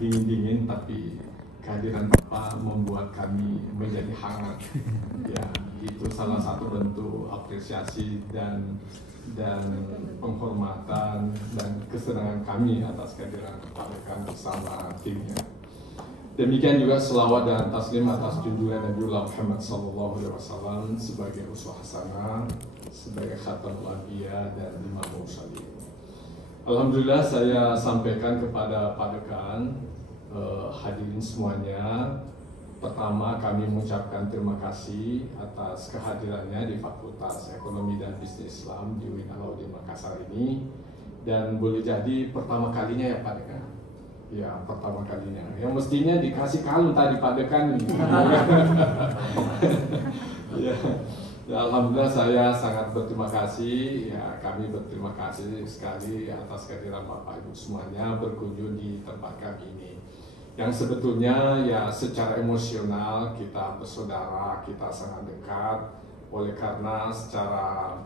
dingin-dingin, tapi kehadiran Bapak membuat kami menjadi hangat. Ya, itu salah satu bentuk apresiasi dan penghormatan dan kesenangan kami atas kehadiran Bapak rekan bersama timnya. Demikian juga selawat dan taslim atas junjungan Nabiullah Muhammad SAW sebagai uswah hasanah, sebagai khatamul anbiya dan imam mursalin. Alhamdulillah saya sampaikan kepada Pak Dekan, hadirin semuanya. Pertama, kami mengucapkan terima kasih atas kehadirannya di Fakultas Ekonomi dan Bisnis Islam di UIN Alauddin Makassar ini, dan boleh jadi pertama kalinya ya Pak Dekan. Ya, pertama kalinya. Yang mestinya dikasih kalung tadi Pak Dekan ini. Ya. Ya, alhamdulillah saya sangat berterima kasih. Ya, kami berterima kasih sekali atas kehadiran Bapak Ibu semuanya berkunjung di tempat kami ini. Yang sebetulnya ya secara emosional kita bersaudara, kita sangat dekat. Oleh karena secara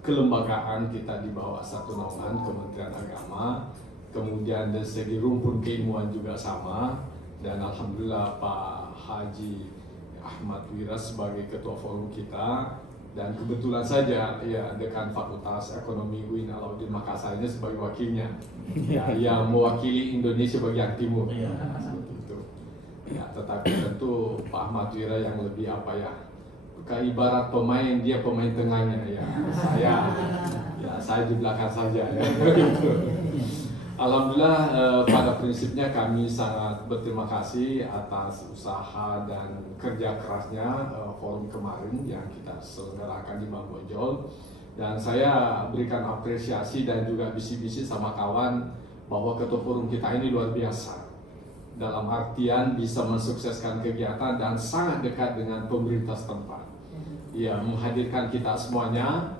kelembagaan kita di bawah satu naungan Kementerian Agama. Kemudian dari segi rumpun keilmuan juga sama, dan alhamdulillah Pak Haji Ahmad Wira sebagai ketua forum kita, dan kebetulan saja ya dekan Fakultas Ekonomi UIN Alauddin Makassar ini sebagai wakilnya, ya, yang mewakili Indonesia bagian timur, seperti itu. Ya, tetapi tentu Pak Ahmad Wira yang lebih apa ya, ibarat pemain, dia pemain tengahnya ya, saya di belakang saja. Ya. Alhamdulillah pada prinsipnya kami sangat berterima kasih atas usaha dan kerja kerasnya forum kemarin yang kita selenggarakan di Bang Bonjol, dan saya berikan apresiasi dan juga bisi-bisi sama kawan bahwa ketua forum kita ini luar biasa dalam artian bisa mensukseskan kegiatan dan sangat dekat dengan pemerintah setempat. Ya, menghadirkan kita semuanya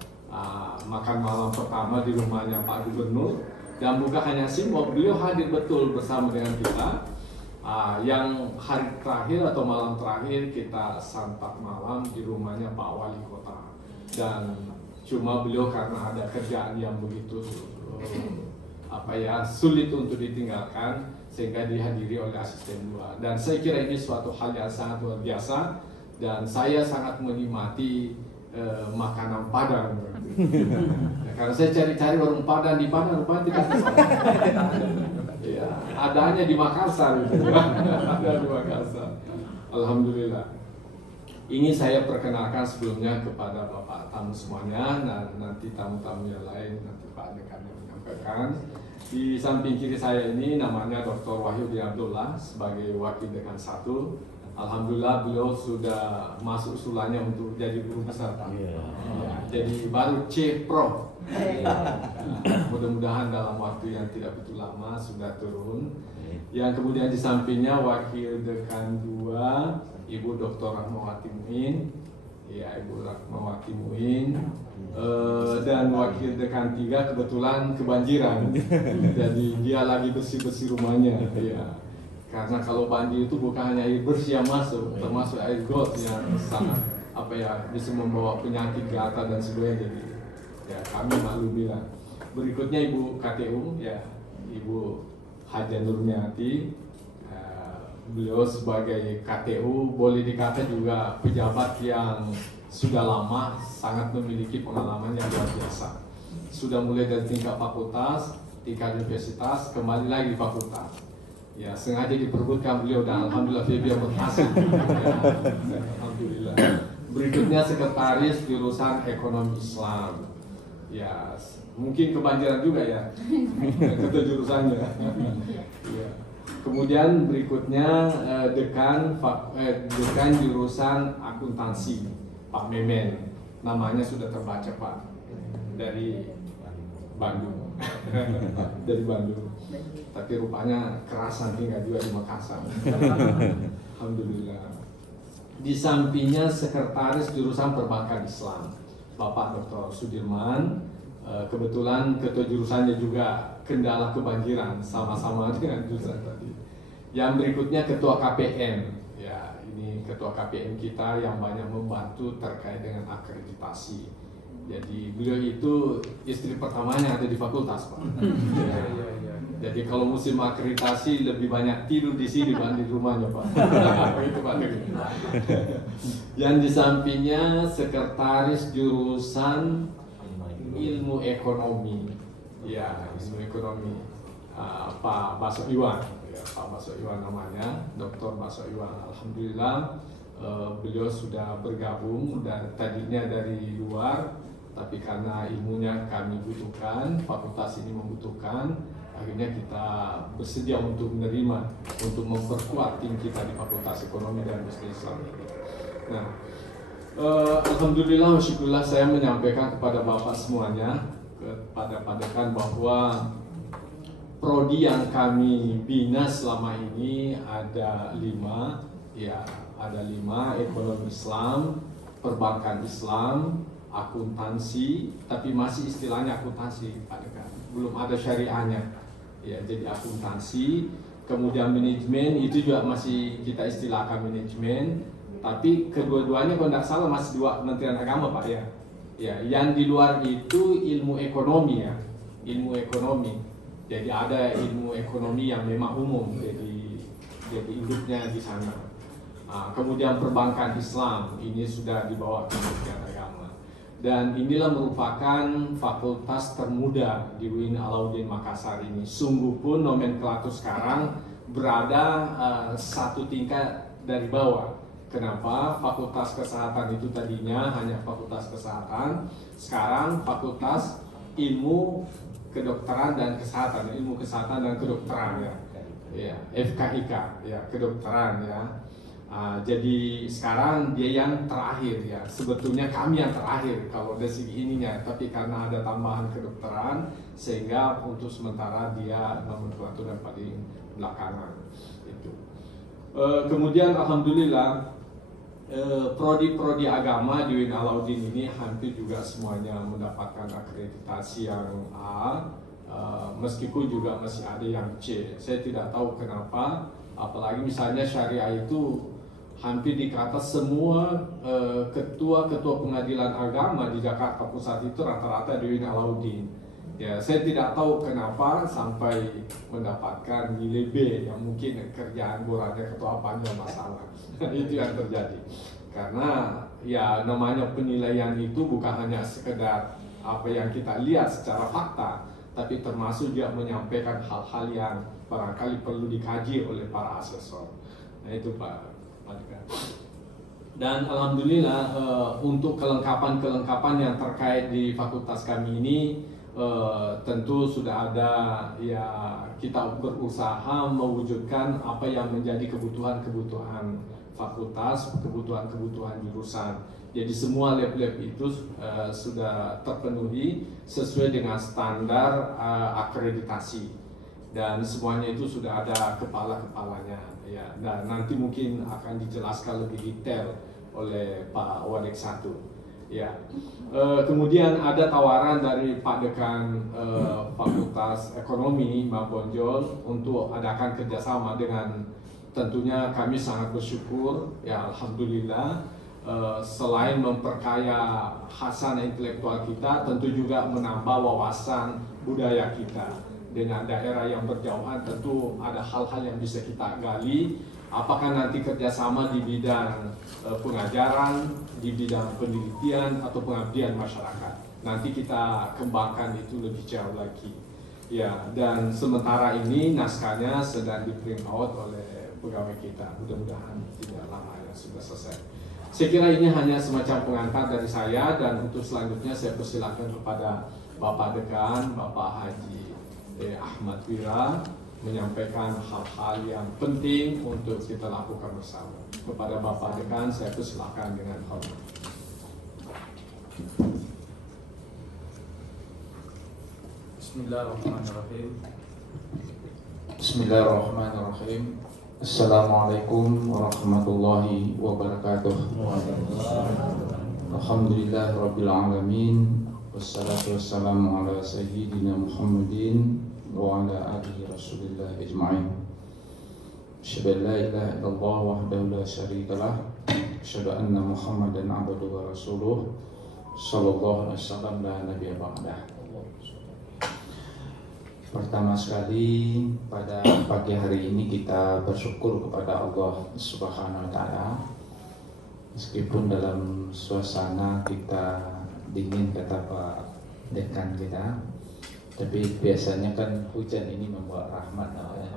makan malam pertama di rumahnya Pak Gubernur. Dan bukan hanya simbol, beliau hadir betul bersama dengan kita. Yang hari terakhir atau malam terakhir kita santap malam di rumahnya Pak Wali Kota. Dan cuma beliau karena ada kerjaan yang begitu sulit untuk ditinggalkan, sehingga dihadiri oleh asisten 2. Dan saya kira ini suatu hal yang sangat luar biasa, dan saya sangat menikmati makanan Padang. Ya, karena saya cari-cari warung Padang di Padang, rupanya tidak ya, adanya di Makassar gitu. Ada di Makassar. Alhamdulillah. Ini saya perkenalkan sebelumnya kepada Bapak tamu semuanya, dan nanti tamu-tamu yang lain nanti Pak Dekan yang menyampaikan. Di samping kiri saya ini namanya Dr. Wahyudi Abdullah sebagai Wakil Dekan 1. Alhamdulillah beliau sudah masuk usulannya untuk jadi guru besar Pak. Ya, jadi baru C Pro. Mudah-mudahan dalam waktu yang tidak begitu lama sudah turun. Yang kemudian di sampingnya Wakil Dekan 2 Ibu Dr. Rahmawati Muin. Ya, Ibu Rahmawati Muin. Dan Wakil Dekan 3 kebetulan kebanjiran. Jadi dia lagi bersih-bersih rumahnya. Ya. Karena kalau banjir itu bukan hanya air bersih yang masuk, termasuk air got yang sangat bisa membawa penyakit gatal dan sebagainya. Jadi ya kami malu bilang. Berikutnya Ibu KTU, ya Ibu Haja Nurmiati. Beliau sebagai KTU boleh dikata juga pejabat yang sudah lama, sangat memiliki pengalaman yang luar biasa. Sudah mulai dari tingkat fakultas, tingkat universitas, kembali lagi fakultas. Ya, sengaja diperbutkan beliau, dan alhamdulillah dia berhasil. Ya, alhamdulillah. Berikutnya sekretaris jurusan Ekonomi Islam. Ya, mungkin kebanjiran juga ya. Ketua jurusannya. Ya. Kemudian berikutnya dekan jurusan akuntansi Pak Memen. Namanya sudah terbaca Pak, dari Bandung. Dari Bandung. Tapi rupanya kerasan tinggal juga di Makassar. Alhamdulillah. Di sampingnya sekretaris jurusan perbankan Islam Bapak Dr. Sudirman. Kebetulan ketua jurusannya juga kendala kebanjiran, sama-sama dengan jurusan tadi. Yang berikutnya ketua KPM. Ya, ini ketua KPM kita yang banyak membantu terkait dengan akreditasi. Jadi beliau itu istri pertamanya ada di fakultas Pak. Ya. Jadi kalau musim akreditasi lebih banyak tidur di sini dibanding di rumahnya Pak. Itu Pak. Yang di sampingnya sekretaris jurusan ilmu ekonomi. Ya, ilmu ekonomi. Pak Baso Iwan. Ya, Pak Baso Iwan namanya, Dr. Baso Iwan. Alhamdulillah beliau sudah bergabung dan tadinya dari luar, tapi karena ilmunya kami butuhkan, fakultas ini membutuhkan, akhirnya kita bersedia untuk menerima, untuk memperkuat tim kita di Fakultas Ekonomi dan Bisnis Islam ini. Nah, alhamdulillah, syukurlah saya menyampaikan kepada Bapak semuanya, kepada Padekan bahwa prodi yang kami bina selama ini ada 5, ya ada 5, ekonomi Islam, perbankan Islam, akuntansi, tapi masih istilahnya akuntansi Padekan, belum ada syariahnya. Ya, jadi akuntansi, kemudian manajemen itu juga masih kita istilahkan manajemen, tapi kedua-duanya kalau tidak salah masih 2 Kementerian Agama Pak ya. Ya, yang di luar itu ilmu ekonomi ya, ilmu ekonomi. Jadi ada ilmu ekonomi yang memang umum, jadi induknya di sana. Kemudian perbankan Islam ini sudah dibawa ke Kementerian Agama. Dan inilah merupakan fakultas termuda di UIN Alauddin Makassar ini. Sungguh pun nomenklatur sekarang berada 1 tingkat dari bawah. Kenapa? Fakultas kesehatan itu tadinya hanya fakultas kesehatan, sekarang fakultas ilmu kedokteran dan kesehatan, ilmu kesehatan dan kedokteran ya, ya FKIK ya, kedokteran ya. Jadi sekarang dia yang terakhir ya, sebetulnya kami yang terakhir kalau dari segi ininya, tapi karena ada tambahan kedokteran sehingga untuk sementara dia nomenklatur yang paling belakangan itu. Kemudian alhamdulillah prodi-prodi agama di UIN Alauddin ini hampir juga semuanya mendapatkan akreditasi yang A, meskipun juga masih ada yang C. Saya tidak tahu kenapa, apalagi misalnya syariah itu hampir dikata semua ketua-ketua pengadilan agama di Jakarta Pusat itu rata-rata di UIN Alauddin. Ya, saya tidak tahu kenapa sampai mendapatkan nilai B yang mungkin kerjaan burannya ketua apanya masalah. Itu yang terjadi. Karena ya namanya penilaian itu bukan hanya sekedar apa yang kita lihat secara fakta, tapi termasuk juga menyampaikan hal-hal yang barangkali perlu dikaji oleh para asesor. Nah itu Pak. Dan alhamdulillah untuk kelengkapan-kelengkapan yang terkait di fakultas kami ini tentu sudah ada ya, kita berusaha mewujudkan apa yang menjadi kebutuhan-kebutuhan fakultas, kebutuhan-kebutuhan jurusan. Jadi semua lab-lab itu sudah terpenuhi sesuai dengan standar akreditasi. Dan semuanya itu sudah ada kepala-kepalanya ya, dan nanti mungkin akan dijelaskan lebih detail oleh Pak Wadik 1 ya. Kemudian ada tawaran dari Pak Dekan Fakultas Ekonomi Mbak Bonjol untuk adakan kerjasama dengan, tentunya kami sangat bersyukur ya, alhamdulillah. Selain memperkaya khasanah intelektual kita, tentu juga menambah wawasan budaya kita. Dengan daerah yang berjauhan tentu ada hal-hal yang bisa kita gali. Apakah nanti kerjasama di bidang pengajaran, di bidang penelitian atau pengabdian masyarakat. Nanti kita kembangkan itu lebih jauh lagi. Ya, dan sementara ini naskahnya sedang di print out oleh pegawai kita. Mudah-mudahan tidak lama ya sudah selesai. Saya kira ini hanya semacam pengantar dari saya, dan untuk selanjutnya saya persilakan kepada Bapak Dekan, Bapak Haji Ahmad Wira menyampaikan hal-hal yang penting untuk kita lakukan bersama. Kepada Bapak Dekan saya persilakan dengan hormat. Bismillahirrahmanirrahim. Bismillahirrahmanirrahim. Assalamualaikum warahmatullahi wabarakatuh. Alhamdulillahirabbil alamin. Wassalatu wassalamu ala sayyidina Muhammadin wa ala alihi rasulillah ajma'in. Asyhadu an la ilaha illallah wahdahu la syarika lah, asyhadu anna Muhammadan abduhu wa rasuluh sallallahu alaihi wasallam la nabiyya ba'dah. Pertama sekali pada pagi hari ini kita bersyukur kepada Allah Subhanahu wa taala. Meskipun dalam suasana kita dingin kata Pak Dekan kita, tapi biasanya kan hujan ini membawa rahmat ya.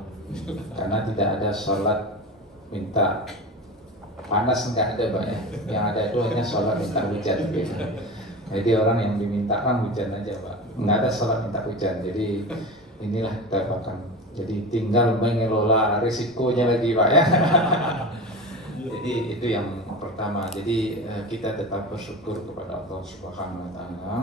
Karena tidak ada sholat minta panas, enggak ada Pak ya. Yang ada itu hanya sholat minta hujan gitu. Jadi orang yang diminta kan hujan aja Pak, enggak ada sholat minta hujan. Jadi inilah kita bahkan. Jadi tinggal mengelola risikonya lagi Pak ya. Jadi itu yang pertama. Jadi kita tetap bersyukur kepada Allah Subhanahu wa taala.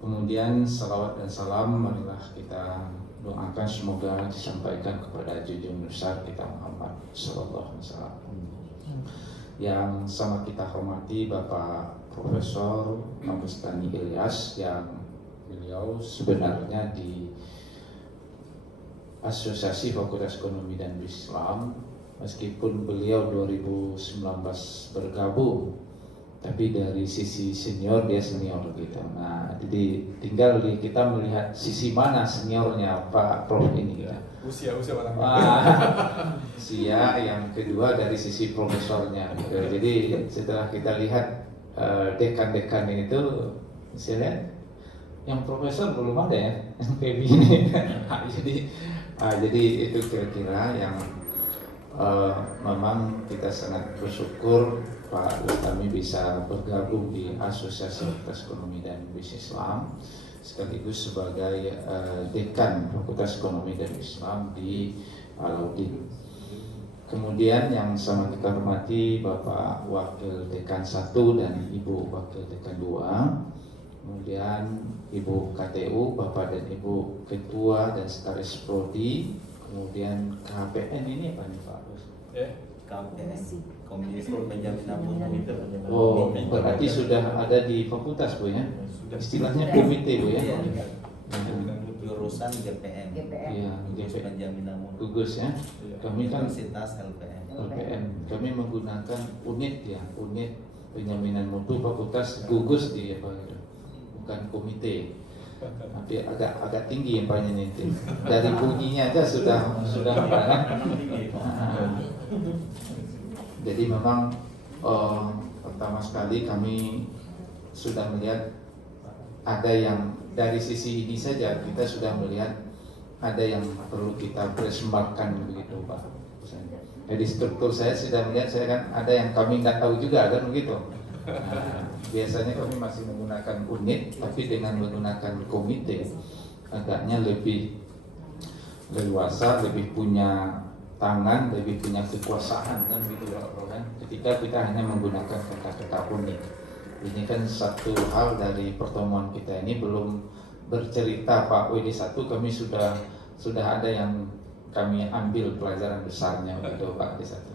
Kemudian salawat dan salam marilah kita doakan semoga disampaikan kepada junjungan besar kita Muhammad sallallahu alaihi wasallam. Yang sama kita hormati Bapak Profesor Mabestani Ilyas, yang beliau sebenarnya di Asosiasi Fakultas Ekonomi dan Bisnis Islam, meskipun beliau 2019 bergabung, tapi dari sisi senior dia senior gitu. Nah, jadi tinggal kita melihat sisi mana seniornya Pak Prof ini. Ya. Usia orang. Usia yang kedua dari sisi profesornya. Gitu. Jadi setelah kita lihat dekan-dekan itu, saya lihat yang profesor belum ada ya, yang kayak gini. Jadi itu kira-kira yang memang kita sangat bersyukur Pak Lutami bisa bergabung di Asosiasi Fakultas Ekonomi dan Bisnis Islam sekaligus sebagai dekan Fakultas Ekonomi dan Bisnis Islam di Alauddin. Kemudian yang sama kita hormati Bapak Wakil Dekan 1 dan Ibu Wakil Dekan 2. Kemudian Ibu KTU, Bapak dan Ibu Ketua dan Sekretaris Prodi. Kemudian KPN ini apa nih Pak? KPN, Komisi Penjaminan Mutu itu. Oh, berarti sudah ada di fakultas Bu ya? Istilahnya komite Bu ya? Jurusan GPM. Iya, Gugus Penjaminan Mutu. Gugus ya? Kami kan Universitas LPM. Kami menggunakan unit ya, unit penjaminan mutu fakultas gugus di apa itu? Bukan komite. Tapi agak tinggi yang banyak nanti. Dari bunyinya aja sudah Jadi memang pertama sekali kami sudah melihat ada yang dari sisi ini saja kita sudah melihat ada yang perlu kita benchmarkkan begitu Pak. Jadi struktur saya sudah melihat, saya kan ada yang kami nggak tahu juga kan begitu. Nah, biasanya kami masih menggunakan unit, tapi dengan menggunakan komite agaknya lebih leluasa, lebih punya tangan, lebih punya kekuasaan kan begitu kan. Ketika kita hanya menggunakan kata-kata unit, ini kan satu hal dari pertemuan kita ini belum bercerita Pak WD1 kami sudah ada yang kami ambil pelajaran besarnya begitu Pak WD1.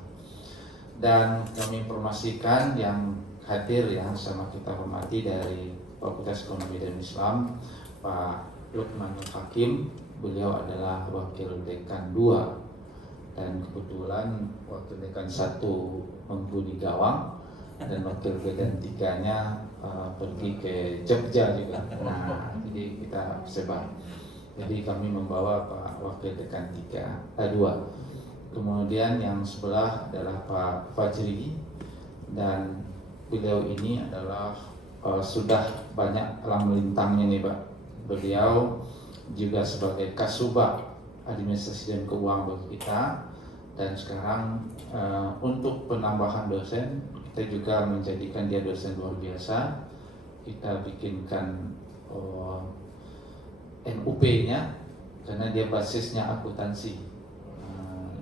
Dan kami informasikan yang hadir yang sama kita hormati dari Fakultas Ekonomi dan Islam Pak Lukmanul Hakim, beliau adalah Wakil Dekan 2 dan kebetulan Wakil Dekan 1 menghuni gawang dan Wakil Dekan 3-nya pergi ke Jogja juga. Nah, jadi kita sebar. Jadi kami membawa Pak Wakil Dekan 2. Kemudian yang sebelah adalah Pak Fajri, dan beliau ini adalah sudah banyak elang melintangnya nih Pak. Beliau juga sebagai Kasubag Administrasi dan Keuangan bagi kita, dan sekarang untuk penambahan dosen kita juga menjadikan dia dosen luar biasa. Kita bikinkan NUP-nya karena dia basisnya akuntansi.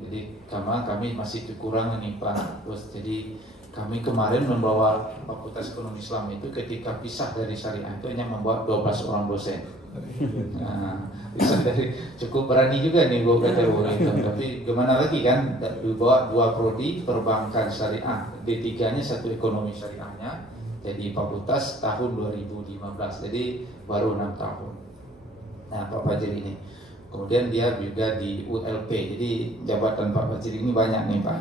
Jadi kami masih kekurangan nih Pak Bos. Jadi kami kemarin membawa Fakultas Ekonomi Islam itu ketika pisah dari syariah itu hanya membawa 12 orang dosen. Nah, bisa dari cukup berani juga nih Bu KTU itu. Tapi gimana lagi kan, dibawa 2 prodi perbankan syariah, D3-nya 1 ekonomi syariahnya. Jadi fakultas tahun 2015, jadi baru 6 tahun. Nah Pak Fajri ini, kemudian dia juga di ULP, jadi jabatan Pak Fajri ini banyak nih Pak.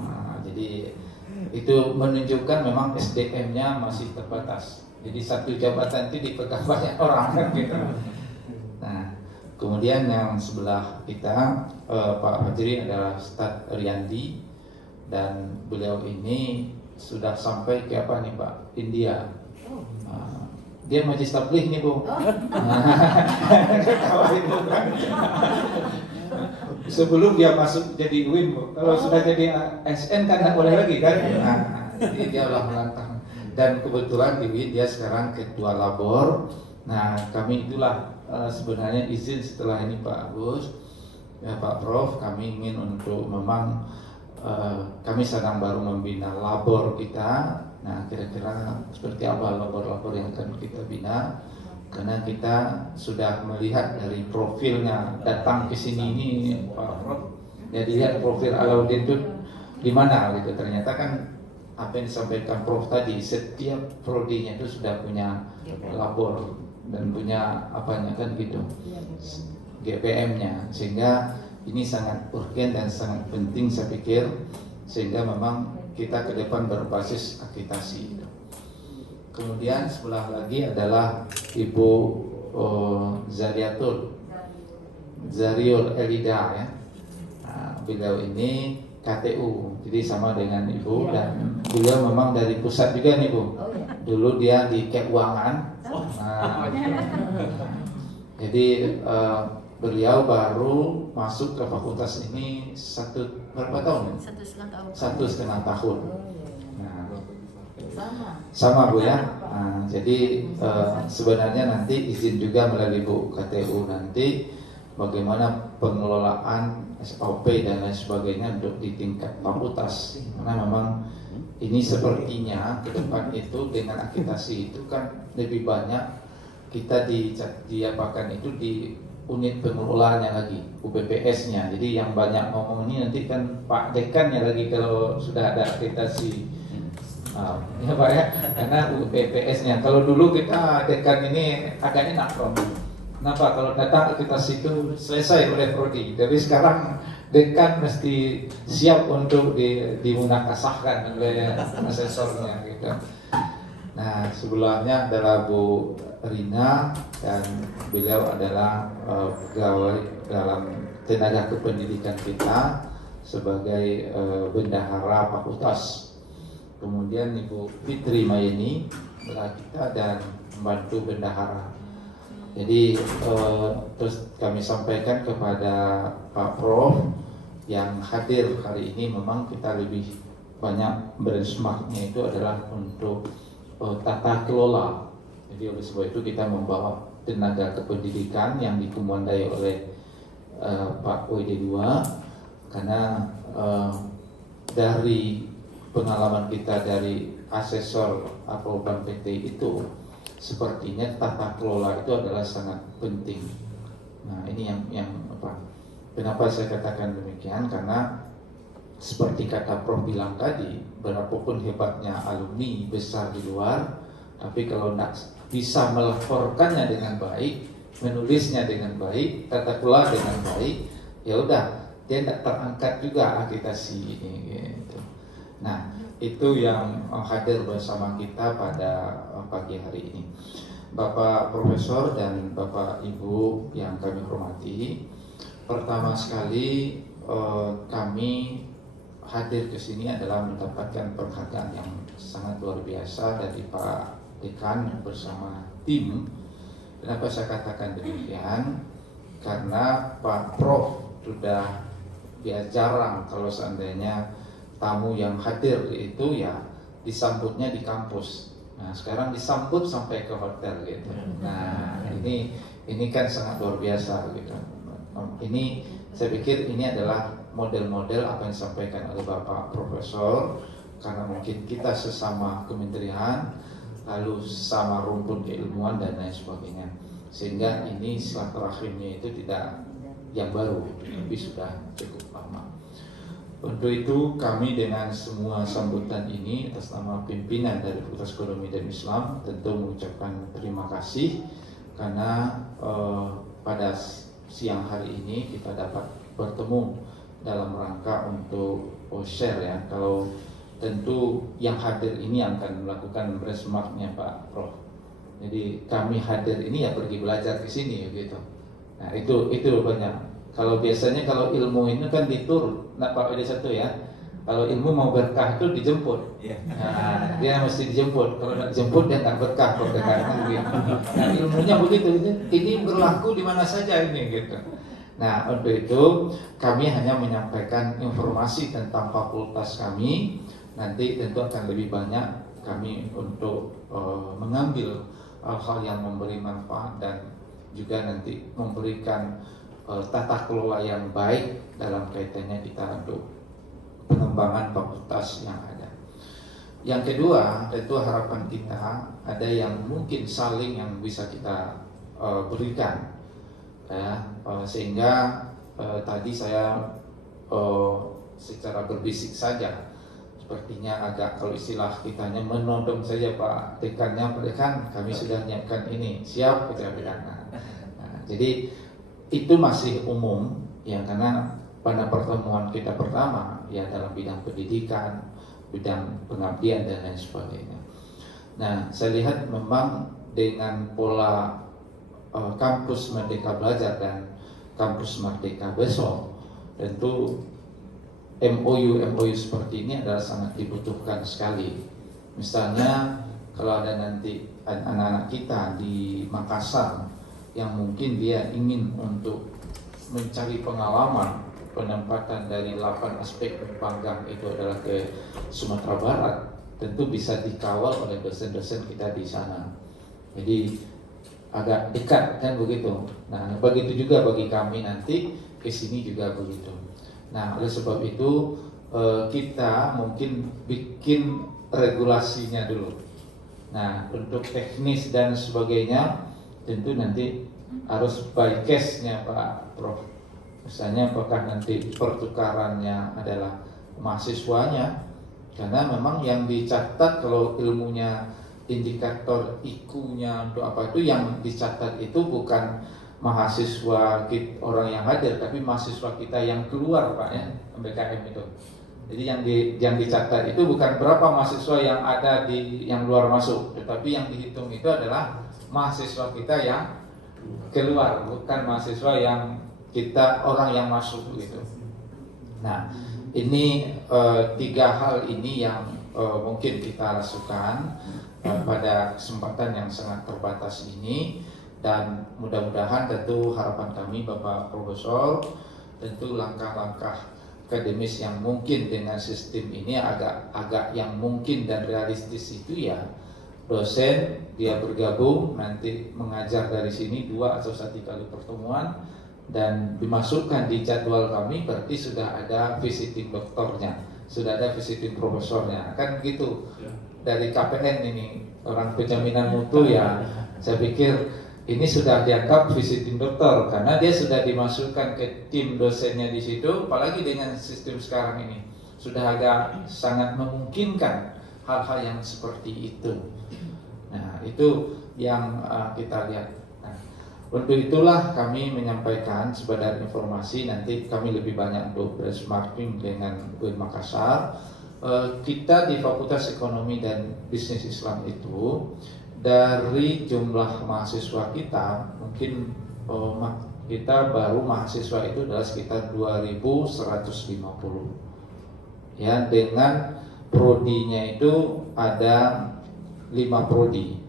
Nah, jadi itu menunjukkan memang SDM-nya masih terbatas. Jadi satu jabatan itu dipegang banyak orang kan gitu. Nah, Kemudian yang sebelah kita Pak Fajri adalah Ustadz Riyandi, dan beliau ini sudah sampai ke apa nih Pak? India. Dia majlis tabligh nih Bu. Sebelum dia masuk jadi UIN Bu. Kalau sudah jadi SN kan tidak boleh lagi kan? Jadi dia udah melantang. Dan kebetulan di UIN dia sekarang ketua labor. Nah kami itulah sebenarnya izin setelah ini Pak Agus, ya Pak Prof, kami ingin untuk memang kami sedang baru membina labor kita. Nah kira-kira seperti apa labor-labor yang akan kita bina, karena kita sudah melihat dari profilnya datang ke sini ini Pak Prof, jadi lihat profil Alauddin itu di mana gitu. Ternyata kan apa yang disampaikan Prof tadi, setiap prodinya itu sudah punya labor dan punya apanya kan gitu, GPM-nya, sehingga ini sangat urgen dan sangat penting saya pikir, sehingga memang kita ke depan berbasis akreditasi. Kemudian sebelah lagi adalah Ibu Zariul Elida ya. Nah, beliau ini KTU, jadi sama dengan Ibu, dan beliau memang dari pusat juga nih Bu. Dulu dia di keuangan. Nah, jadi beliau baru masuk ke fakultas ini berapa tahun? 1,5 tahun. 1,5 tahun. Nah, sama Bu ya. Nah, jadi sebenarnya nanti izin juga melalui Bu KTU nanti bagaimana pengelolaan SOP dan lain sebagainya di tingkat fakultas, karena memang ini sepertinya ke depan itu dengan akreditasi itu kan lebih banyak kita diapakan itu di unit pengelolaannya lagi, UPPS-nya. Jadi yang banyak ngomong ini nanti kan Pak Dekannya lagi kalau sudah ada akreditasi. Ya Pak ya, karena UPPS-nya. Kalau dulu kita dekan ini agak enak Pak. Kenapa? Kalau datang akreditasi itu selesai oleh prodi. Tapi sekarang dekan mesti siap untuk dimunakasahkan oleh asesornya gitu. Nah, sebelahnya adalah Bu Rina, dan beliau adalah pegawai dalam tenaga kependidikan kita sebagai bendahara fakultas. Kemudian Ibu Fitri Mayeni adalah kita dan membantu bendahara. Jadi terus kami sampaikan kepada Pak Prof yang hadir hari ini, memang kita lebih banyak benchmarknya itu adalah untuk tata kelola. Jadi oleh sebab itu kita membawa tenaga kependidikan yang dikumandai oleh Pak WD2, karena dari pengalaman kita dari asesor Approval PT itu sepertinya tata kelola itu adalah sangat penting. Nah ini yang apa? Kenapa saya katakan demikian? Karena seperti kata Prof bilang tadi, berapapun hebatnya alumni besar di luar, tapi kalau tidak bisa melaporkannya dengan baik, menulisnya dengan baik, tata kelola dengan baik, ya udah dia tidak terangkat juga akreditasi ini. Gitu. Nah itu yang hadir bersama kita pada pagi hari ini. Bapak Profesor dan Bapak Ibu yang kami hormati, pertama sekali kami hadir ke sini adalah mendapatkan penghargaan yang sangat luar biasa dari Pak Dekan bersama tim. Kenapa saya katakan demikian? Karena Pak Prof sudah jarang kalau seandainya tamu yang hadir itu ya disambutnya di kampus. Nah sekarang disambut sampai ke hotel gitu. Nah ini kan sangat luar biasa gitu. Ini saya pikir ini adalah model-model apa yang disampaikan oleh Bapak Profesor, karena mungkin kita sesama kementerian, lalu sama rumpun keilmuan dan lain sebagainya, sehingga ini silaturahimnya itu tidak yang baru, tapi sudah cukup lama. Untuk itu kami dengan semua sambutan ini atas nama pimpinan dari Fakultas Ekonomi dan Islam tentu mengucapkan terima kasih, karena pada siang hari ini kita dapat bertemu dalam rangka untuk share ya. Kalau tentu yang hadir ini akan melakukan benchmarknya Pak Prof. Jadi kami hadir ini ya pergi belajar ke sini gitu. Nah itu banyak. Kalau biasanya kalau ilmu ini kan diturun, nah Pak ada satu ya. Kalau ilmu mau berkah itu dijemput. Nah, dia mesti dijemput. Kalau nggak dijemput dia nggak berkah berkahnya gitu. Nah ilmunya begitu. Ini berlaku di mana saja ini gitu. Nah untuk itu kami hanya menyampaikan informasi tentang fakultas kami. Nanti tentu akan lebih banyak kami untuk mengambil hal-hal yang memberi manfaat dan juga nanti memberikan tata kelola yang baik dalam kaitannya kita untuk pengembangan fakultas yang ada. Yang kedua, tentu harapan kita ada yang mungkin saling yang bisa kita berikan, ya, sehingga tadi saya secara berbisik saja, sepertinya agak kalau istilah kitanya menodong saja Pak Dekannya, Pak Dekan kami sudah menyiapkan ini, siap kita berikan. Nah, jadi itu masih umum, ya karena pada pertemuan kita pertama ya dalam bidang pendidikan, bidang pengabdian dan lain sebagainya. Nah, saya lihat memang dengan pola kampus Merdeka Belajar dan kampus Merdeka Besok, tentu MOU seperti ini adalah sangat dibutuhkan sekali. Misalnya kalau ada nanti anak-anak kita di Makassar yang mungkin dia ingin untuk mencari pengalaman penempatan dari 8 aspek panggang itu adalah ke Sumatera Barat, tentu bisa dikawal oleh dosen-dosen kita di sana. Jadi agak dekat kan begitu. Nah, begitu juga bagi kami nanti ke sini juga begitu. Nah, oleh sebab itu kita mungkin bikin regulasinya dulu. Nah, untuk teknis dan sebagainya tentu nanti harus by case-nya Pak Prof. Misalnya apakah nanti pertukarannya adalah mahasiswanya, karena memang yang dicatat kalau ilmunya indikator IQ-nya untuk apa itu yang dicatat itu bukan mahasiswa orang yang hadir, tapi mahasiswa kita yang keluar Pak ya, MBKM itu. Jadi yang dicatat itu bukan berapa mahasiswa yang ada di yang luar masuk, tetapi yang dihitung itu adalah mahasiswa kita yang keluar, bukan mahasiswa yang kita orang yang masuk gitu. Nah, ini 3 hal ini yang mungkin kita lakukan pada kesempatan yang sangat terbatas ini. Dan mudah-mudahan tentu harapan kami Bapak Profesor, tentu langkah-langkah akademis yang mungkin dengan sistem ini agak yang mungkin dan realistis itu ya dosen dia bergabung nanti mengajar dari sini 2 atau 1 kali pertemuan dan dimasukkan di jadwal kami, berarti sudah ada visiting doktornya, sudah ada visiting profesornya, kan gitu. Dari KPN ini orang penjaminan mutu ya, saya pikir ini sudah dianggap visiting dokter karena dia sudah dimasukkan ke tim dosennya di situ. Apalagi dengan sistem sekarang ini sudah agak sangat memungkinkan hal-hal yang seperti itu. Nah, itu yang kita lihat. Nah, untuk itulah kami menyampaikan sekedar informasi. Nanti kami lebih banyak untuk benchmarking dengan UIN Makassar. Kita di Fakultas Ekonomi dan Bisnis Islam itu dari jumlah mahasiswa kita mungkin kita baru mahasiswa itu adalah sekitar 2.150 ya, dengan prodinya itu ada 5 prodi.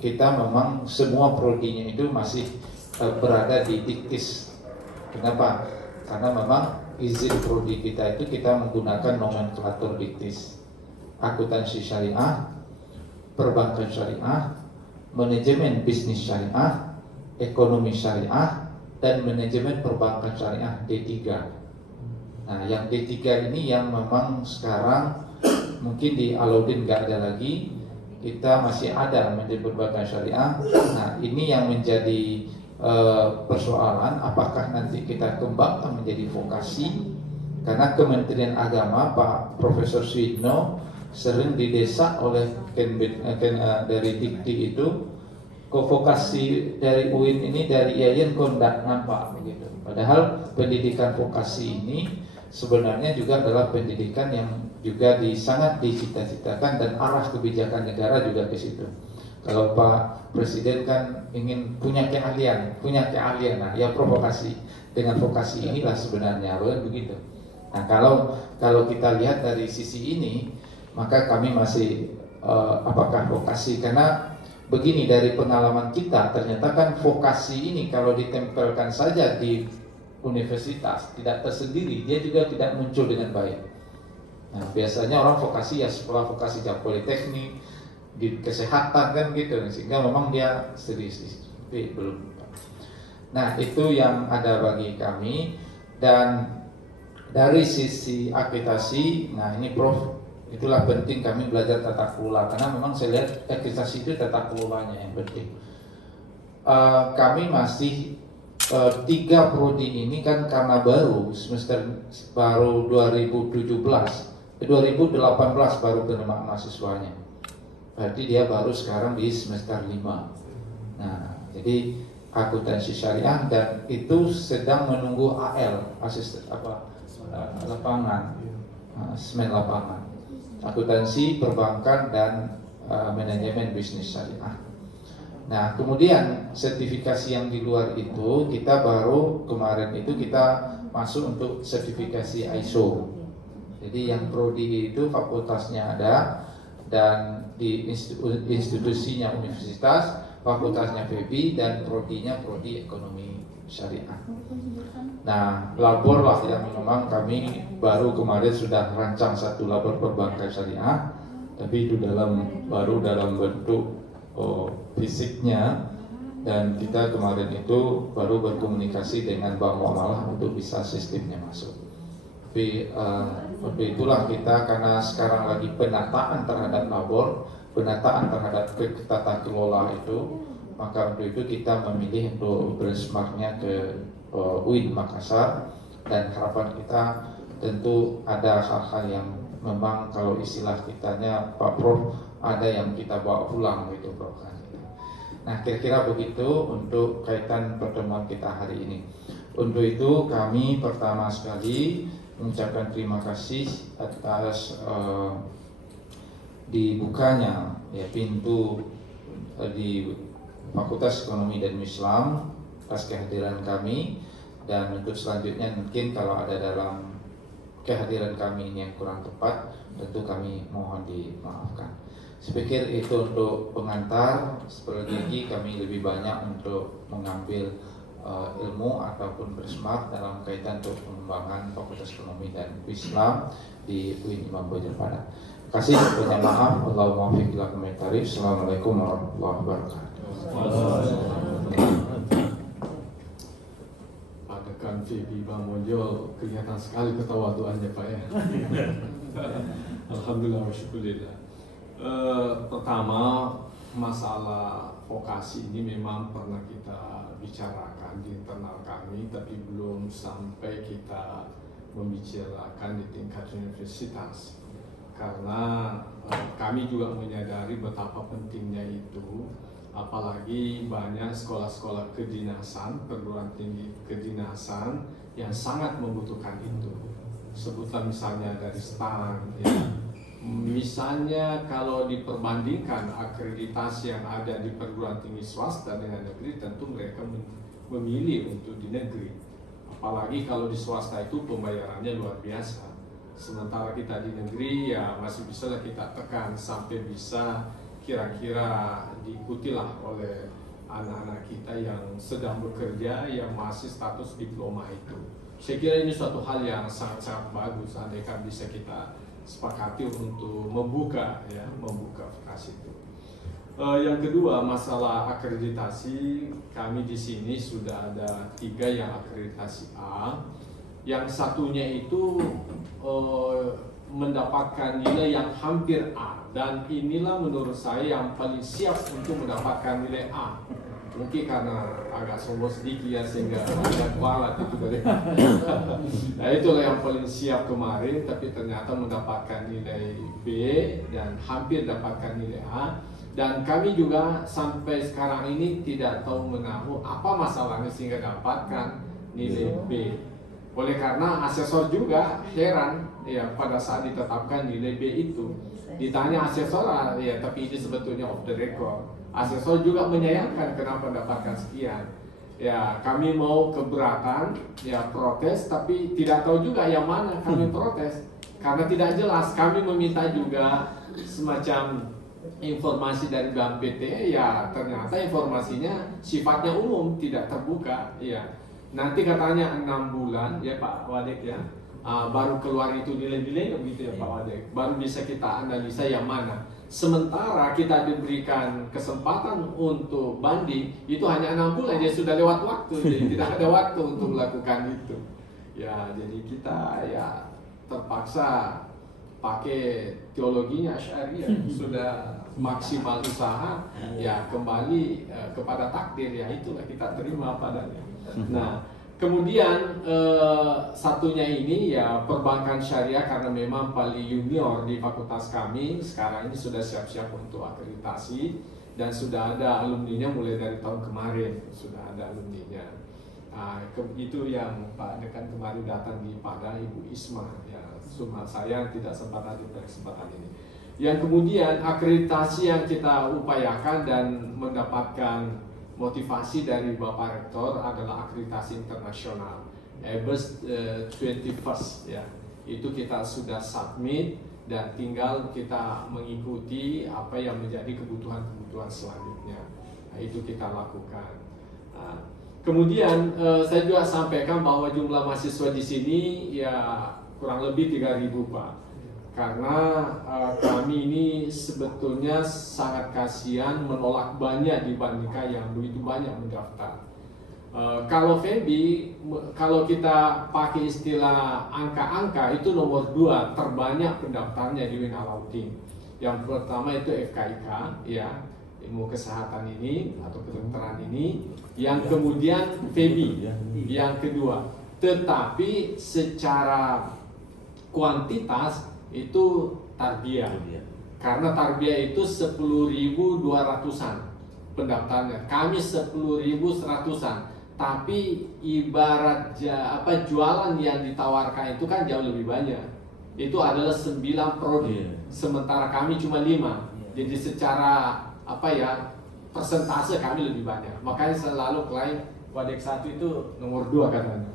Kita memang semua prodinya itu masih berada di diktis. Kenapa? Karena memang izin prodi kita itu kita menggunakan nomenklatur diktis, akuntansi syariah, perbankan syariah, manajemen bisnis syariah, ekonomi syariah, dan manajemen perbankan syariah D3. Nah, yang D3 ini yang memang sekarang mungkin di Alauddin nggak ada lagi, kita masih ada manajemen perbankan syariah. Nah, ini yang menjadi persoalan, apakah nanti kita kembangkan menjadi vokasi, karena Kementerian Agama Pak Profesor Suidno sering didesak oleh dari Dikti itu, vokasi dari UIN ini dari IAIN kok tidak nampak begitu. Padahal pendidikan vokasi ini sebenarnya juga adalah pendidikan yang juga sangat dicita-citakan dan arah kebijakan negara juga ke situ. Kalau Pak Presiden kan ingin punya keahlian. Nah, ya provokasi. Dengan vokasi inilah sebenarnya, bukan begitu. Nah, kalau kita lihat dari sisi ini, maka kami masih apakah vokasi? Karena begini, dari pengalaman kita, ternyata kan vokasi ini kalau ditempelkan saja di universitas tidak tersendiri, dia juga tidak muncul dengan baik. Nah, biasanya orang vokasi ya sekolah vokasi politeknik, di kesehatan kan gitu, sehingga memang dia serius, tapi belum. Nah, itu yang ada bagi kami. Dan dari sisi akreditasi, nah ini Prof, itulah penting kami belajar tata kelola, karena memang saya lihat akreditasi itu tata kelolanya yang penting. Kami masih 3 prodi ini kan karena baru semester baru 2018 baru penerimaan mahasiswanya. Berarti dia baru sekarang di semester 5. Nah, jadi akuntansi syariah, dan itu sedang menunggu AL, asisten lapangan, asesmen lapangan, akuntansi perbankan dan manajemen bisnis syariah. Nah, kemudian sertifikasi yang di luar itu kita baru kemarin itu kita masuk untuk sertifikasi ISO. Jadi yang prodi itu fakultasnya ada, dan di institusinya universitas, fakultasnya FEBI, dan prodinya prodi ekonomi syariah. Nah, labor lah yang memang kami baru kemarin sudah rancang satu labor perbankan syariah, tapi itu baru dalam bentuk fisiknya, dan kita kemarin itu baru berkomunikasi dengan Bank Muamalah untuk bisa sistemnya masuk. Tapi untuk itulah kita, karena sekarang lagi penataan terhadap labor, penataan terhadap tata kelola itu, maka untuk itu kita memilih untuk benchmarknya ke UIN Makassar, dan harapan kita tentu ada hal-hal yang memang kalau istilah kitanya Pak Prof, ada yang kita bawa pulang gitu Prof. Nah, kira-kira begitu untuk kaitan pertemuan kita hari ini. Untuk itu kami pertama sekali mengucapkan terima kasih atas dibukanya ya pintu di Fakultas Ekonomi dan Islam atas kehadiran kami, dan untuk selanjutnya mungkin kalau ada dalam kehadiran kami ini yang kurang tepat, tentu kami mohon dimaafkan. Saya pikir itu untuk pengantar. Seperti lagi kami lebih banyak untuk mengambil ilmu ataupun bersmart dalam kaitan untuk pengembangan Fakultas Ekonomi dan Islam di UIN Imam Bonjol Padang. Terima kasih, banyak maaf. Allahumma fiq ila komentari. Assalamualaikum warahmatullahi wabarakatuh. Padakan FEBI Bang Bonjol, kelihatan sekali ketawaduannya Pak ya. Alhamdulillah wa syukurillah. Pertama, masalah vokasi ini memang pernah kita bicarakan di internal kami, tapi belum sampai kita membicarakan di tingkat universitas, karena kami juga menyadari betapa pentingnya itu, apalagi banyak sekolah-sekolah kedinasan, perguruan tinggi kedinasan yang sangat membutuhkan itu. Sebutlah misalnya dari STAN ya. Misalnya kalau diperbandingkan akreditasi yang ada di perguruan tinggi swasta dengan negeri, tentu mereka memilih untuk di negeri. Apalagi kalau di swasta itu pembayarannya luar biasa. Sementara kita di negeri ya masih bisa kita tekan sampai bisa kira-kira diikutilah oleh anak-anak kita yang sedang bekerja, yang masih status diploma itu. Saya kira ini suatu hal yang sangat-sangat bagus, andaikan bisa kita sepakati untuk membuka vokasi itu. Yang kedua, masalah akreditasi, kami di sini sudah ada 3 yang akreditasi A, yang satunya itu mendapatkan nilai yang hampir A, dan inilah menurut saya yang paling siap untuk mendapatkan nilai A. Mungkin karena agak sombong sedikit ya, sehingga agak kualat itu dari. Nah, itulah yang paling siap kemarin, tapi ternyata mendapatkan nilai B dan hampir dapatkan nilai A. Dan kami juga sampai sekarang ini tidak tahu menahu apa masalahnya sehingga dapatkan nilai B. Oleh karena asesor juga heran ya pada saat ditetapkan nilai B itu. Ditanya asesor ya, tapi ini sebetulnya off the record. asesor juga menyayangkan kenapa dapatkan sekian. Ya, kami mau keberatan, ya protes, tapi tidak tahu juga yang mana kami protes karena tidak jelas. Kami meminta juga semacam informasi dari Bank PT, ya ternyata informasinya sifatnya umum, tidak terbuka. Ya, nanti katanya 6 bulan, ya Pak Wadek ya, baru keluar itu nilai-nilai begitu ya Pak Wadek, baru bisa kita analisa yang mana. Sementara kita diberikan kesempatan untuk banding itu hanya 6 bulan, jadi sudah lewat waktu, jadi tidak ada waktu untuk melakukan itu. Ya, jadi kita ya terpaksa pakai teologinya Syariah, sudah maksimal usaha, ya kembali kepada takdir, ya itulah kita terima padanya. Nah, kemudian satunya ini ya perbankan syariah, karena memang paling junior di fakultas kami sekarang ini sudah siap-siap untuk akreditasi dan sudah ada alumninya mulai dari tahun kemarin, sudah ada alumninya. Itu yang Pak Dekan kemarin datang di Padang, Ibu Isma, ya cuma saya tidak sempat hadir pada kesempatan ini. Yang kemudian akreditasi yang kita upayakan dan mendapatkan motivasi dari Bapak Rektor adalah akreditasi internasional ABES 21st ya. Itu kita sudah submit dan tinggal kita mengikuti apa yang menjadi kebutuhan-kebutuhan selanjutnya. Nah, itu kita lakukan. Nah, kemudian saya juga sampaikan bahwa jumlah mahasiswa di sini ya kurang lebih 3.000 Pak. Karena kami ini sebetulnya sangat kasihan menolak banyak dibandingkan yang begitu banyak mendaftar. Kalau Febi, kalau kita pakai istilah angka-angka, itu nomor 2 terbanyak pendaftarnya di Win Alauddin. Yang pertama itu FKIK, ya ilmu kesehatan ini atau kedokteran ini. Yang kemudian Febi, yang kedua. Tetapi secara kuantitas itu tarbiyah, karena tarbiyah itu 10.200-an pendaftarnya, kami 10.100-an, tapi ibarat jualan yang ditawarkan itu kan jauh lebih banyak. Itu adalah 9 prodi, sementara kami cuma 5. Jadi secara persentase kami lebih banyak. Makanya selalu klaim Wadek 1 itu nomor 2 katanya.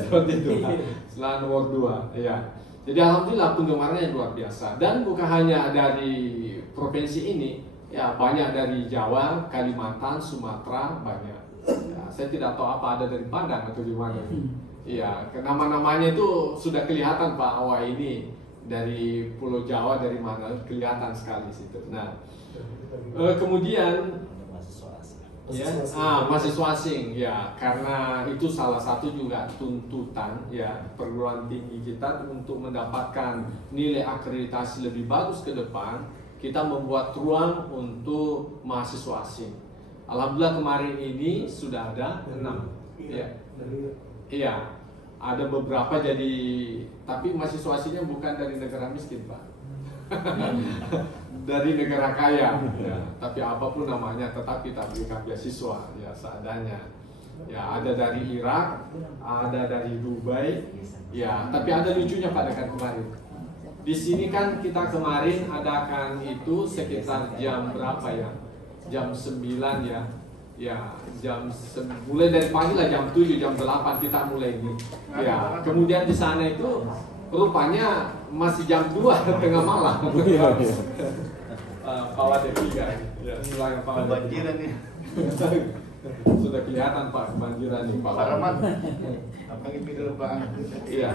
Seperti itu, selalu nomor 2 ya. Jadi alhamdulillah penggemarnya luar biasa, dan bukan hanya dari provinsi ini, ya banyak dari Jawa, Kalimantan, Sumatera banyak. Ya, saya tidak tahu apa ada dari Padang atau di mana. Iya, nama-namanya itu sudah kelihatan Pak. Wah ini dari Pulau Jawa, dari mana, kelihatan sekali situ. Nah, kemudian ya, mahasiswa asing ya, karena itu salah satu juga tuntutan ya perguruan tinggi kita untuk mendapatkan nilai akreditasi lebih bagus ke depan. Kita membuat ruang untuk mahasiswa asing. Alhamdulillah kemarin ini sudah ada 6 ya. Iya, ada beberapa jadi, tapi mahasiswa asingnya bukan dari negara miskin Pak. Dari negara kaya, ya. Tapi apapun namanya tetap kita berikan beasiswa ya seadanya. Ya ada dari Irak, ada dari Dubai, ya. Tapi ada lucunya pada kan kemarin. Di sini kan kita kemarin adakan itu sekitar jam berapa ya? Jam 9 ya. Ya mulai dari pagi lah jam 7, jam 8 kita mulai ini. Ya kemudian di sana itu rupanya masih jam 2 tengah malam. Pak Wadek 3 ya, silakan Pak Wadek. Kebanjiran nih. Sudah kelihatan Pak kebanjiran nih Pak Rahman. Apa yang dulu Pak? Iya.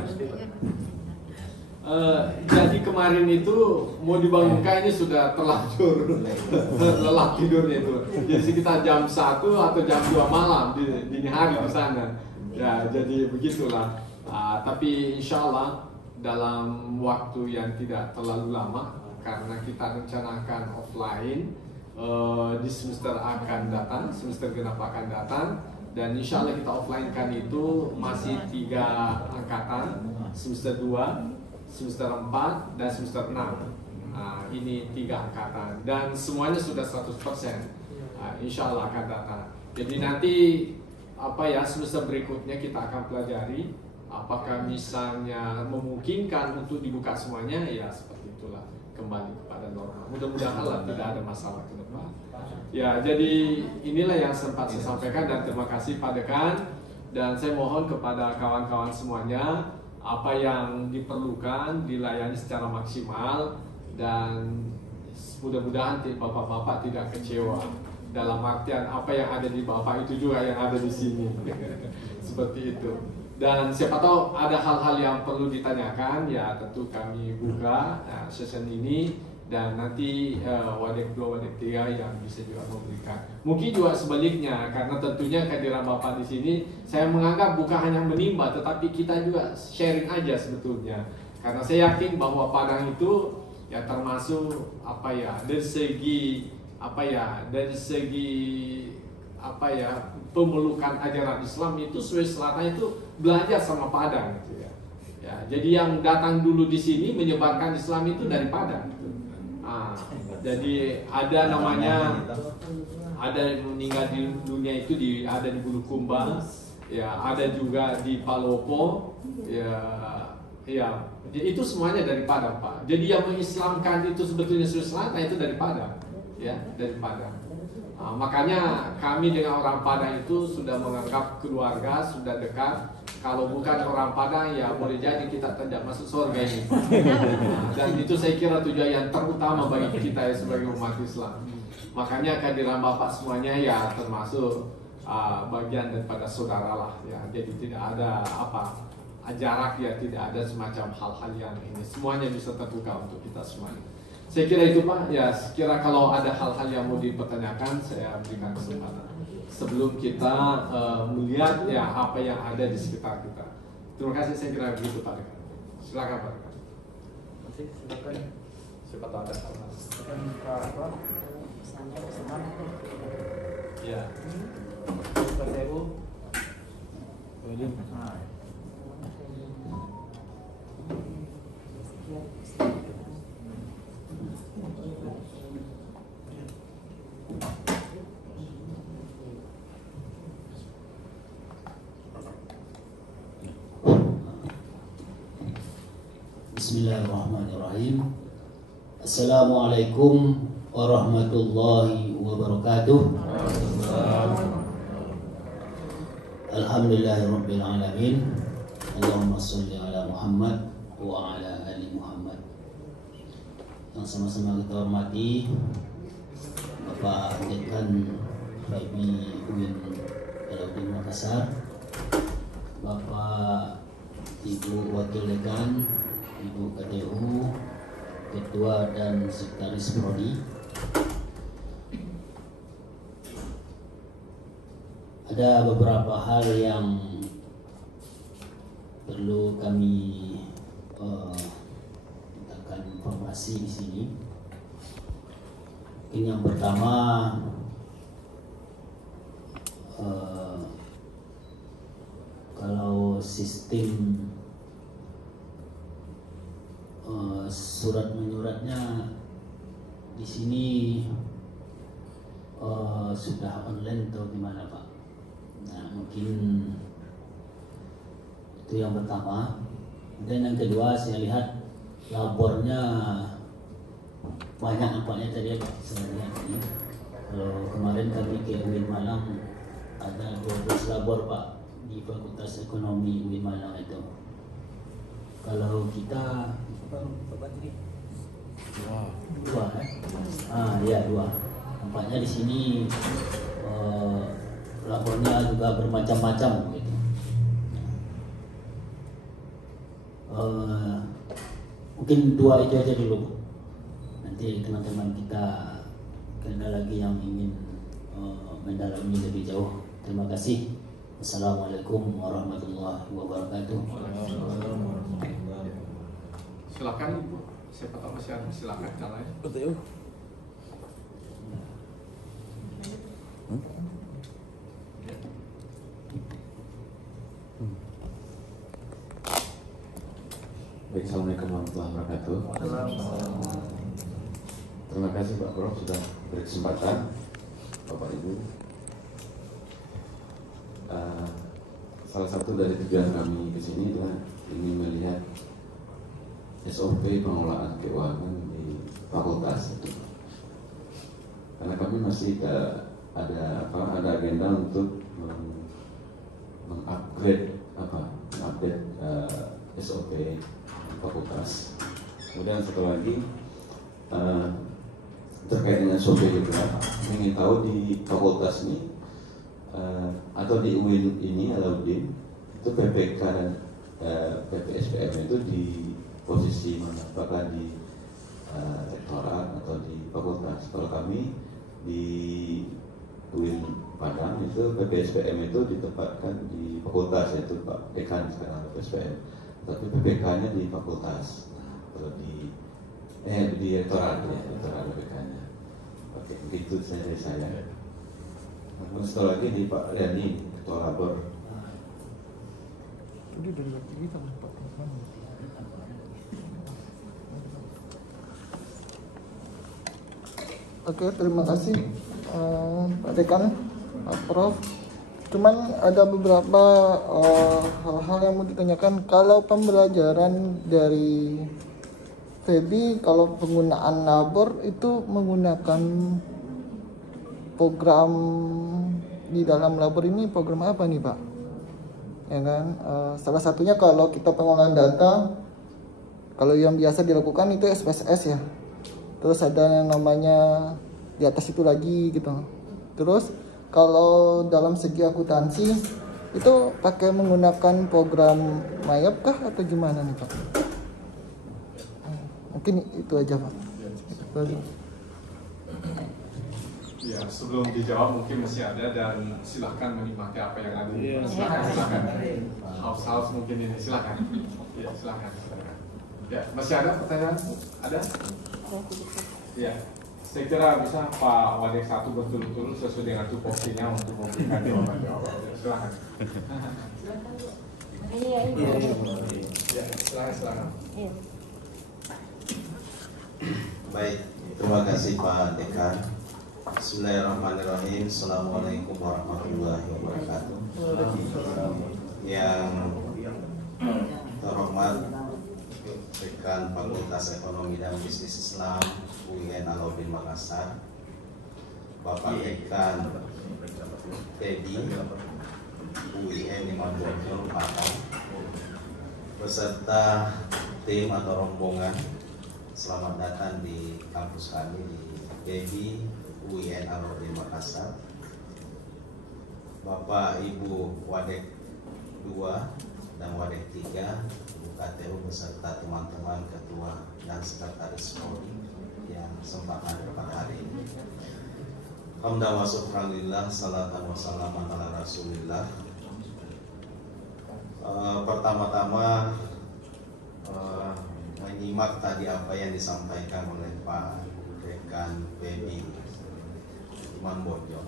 Jadi kemarin itu mau dibangunkan ini sudah terlanjur lelah tidurnya itu. Jadi sekitar jam 1 atau jam 2 malam dini hari di sana. Ya jadi begitulah. Tapi insya Allah dalam waktu yang tidak terlalu lama, karena kita rencanakan offline di semester akan datang, semester genap akan datang, dan insya Allah kita offline kan itu masih 3 angkatan, semester 2, semester 4, dan semester 6. Ini 3 angkatan dan semuanya sudah 100%. Insya Allah akan datang. Jadi nanti semester berikutnya kita akan pelajari apakah misalnya memungkinkan untuk dibuka semuanya, ya seperti itulah. kembali kepada normal. Mudah-mudahan lah tidak ada masalah ke depan. Ya, jadi inilah yang sempat saya sampaikan dan terima kasih Pak Dekan, dan saya mohon kepada kawan-kawan semuanya apa yang diperlukan dilayani secara maksimal, dan mudah-mudahan bapak-bapak tidak kecewa. Dalam artian apa yang ada di bapak itu juga yang ada di sini. Seperti itu. Dan siapa tahu ada hal-hal yang perlu ditanyakan, ya tentu kami buka session ini, dan nanti Wadek 2, Wadek 3 yang bisa juga memberikan. Mungkin juga sebaliknya, karena tentunya kehadiran Bapak di sini saya menganggap bukan hanya menimba, tetapi kita juga sharing aja sebetulnya. Karena saya yakin bahwa Padang itu ya termasuk dari segi pemelukan ajaran Islam itu Sulawesi Selatan itu belajar sama Padang gitu ya. Ya, jadi yang datang dulu di sini menyebarkan Islam itu dari Padang. Jadi ada namanya, ada yang meninggal di dunia itu ada di Bulukumba, ya ada juga di Palopo, ya itu semuanya dari Padang Pak. Jadi yang mengislamkan itu sebetulnya Sulawesi Selatan itu dari Padang, ya dari Padang. Makanya kami dengan orang Padang itu sudah menganggap keluarga, sudah dekat. Kalau bukan orang Padang ya boleh jadi kita tidak masuk surga ini. Dan itu saya kira tujuan yang terutama bagi kita ya, sebagai umat Islam. Makanya kehadiran Bapak semuanya ya termasuk bagian daripada saudara lah ya. Jadi tidak ada jarak ya, tidak ada semacam hal-hal yang ini. Semuanya bisa terbuka untuk kita semuanya. Saya kira itu Pak, ya sekira kalau ada hal-hal yang mau dipertanyakan saya berikan kesempatan sebelum kita melihat ya apa yang ada di sekitar kita. Terima kasih, saya kira begitu Pak Dekan. Silakan Pak Dekan. Silakan. Siapa tahu ada hal-hal. Ya. Bismillahirrahmanirrahim. Assalamualaikum warahmatullahi wabarakatuh. Alhamdulillahirabbil alamin. Allahumma shalli ala Muhammad wa ala ali Muhammad. Yang sama-sama kita hormati Bapak Dekan FIB UIN Alauddin Makassar, Bapak Ibu Wakil Dekan, Ibu KTU, Ketua dan Sekretaris Prodi. Ada beberapa hal yang perlu kami mintakan informasi di sini. Yang pertama, kalau sistem surat menyuratnya di sini sudah online atau gimana Pak? Nah mungkin itu yang pertama. Dan yang kedua, saya lihat labornya banyak nampaknya tadi Pak. Saya lihat ini. Kalau kemarin kami ke UIN Malang ada 12 labor Pak di Fakultas Ekonomi UIN Malang itu. Kalau kita dua, ya dua. Nampaknya di sini labornya juga bermacam-macam gitu. Mungkin dua itu aja dulu. Nanti teman-teman kita ada lagi yang ingin mendalami lebih jauh. Terima kasih. Assalamualaikum warahmatullahi wabarakatuh. Silakan Ibu, siapa tahu masih ada, silakan caranya. Betul. Baik, Assalamualaikum warahmatullahi wabarakatuh. Terima kasih Pak Prof sudah beri kesempatan, Bapak Ibu. Salah satu dari tujuan kami ke sini adalah ingin melihat SOP pengelolaan keuangan di fakultas itu. Karena kami masih ada agenda untuk mengupgrade SOP fakultas. Kemudian satu lagi terkait dengan SOP juga, ingin tahu di fakultas ini atau di UIN ini Alauddin itu PPK dan PPSPM itu di posisi mana? Apakah di rektorat atau di fakultas? Kalau kami di UIN Padang itu PPSPM itu ditempatkan di fakultas, yaitu Pak Dekan sekarang PPSPM, tapi PPK-nya di fakultas. Kalau di rektorat ya, rektorat PPK-nya. Oke, begitu dari saya. Namun setelah lagi di Pak Riani, Ketua Labor. Oke, terima kasih Pak Dekan, Pak Prof. Cuman ada beberapa hal-hal yang mau ditanyakan. Kalau pembelajaran dari Febi, kalau penggunaan labor itu menggunakan program di dalam labor ini, program apa nih Pak? Ya kan, salah satunya kalau kita pengolahan data, kalau yang biasa dilakukan itu SPSS ya. Terus ada yang namanya di atas itu lagi gitu. Terus kalau dalam segi akuntansi itu pakai menggunakan program Mayap kah atau gimana nih Pak? Mungkin itu aja Pak. Ya, sebelum dijawab mungkin masih ada, dan silahkan menikmati apa yang ada. Silakan. House mungkin ini, silakan. Ya, silakan. Ya, masih ada pertanyaan? Ada? Ya, saya kira bisa Pak Wadek satu betul-betul sesuai dengan tupoksinya untuk memberikan jawaban-jawaban. Silakan. Ya, silakan. Baik, terima kasih Pak Dekan. Bismillahirrahmanirrahim. Assalamualaikum warahmatullahi wabarakatuh. Yang terhormat Dekan Fakultas Ekonomi dan Bisnis Islam UIN Alauddin Makassar, Bapak Dekan Febi UIN Imam Bonjol Padang, beserta tim atau rombongan, selamat datang di kampus kami di Febi UIN Alauddin Makassar. Bapak Ibu Wadek 2 dan Wadek 3, KTU beserta teman-teman ketua dan sekretaris Polri yang sempat hadir pada hari ini. Alhamdulillah wa syukurillah, salatan wa salaman ala rasulillah. Pertama-tama menyimak tadi apa yang disampaikan oleh Pak Dekan Febi Imam Bonjol.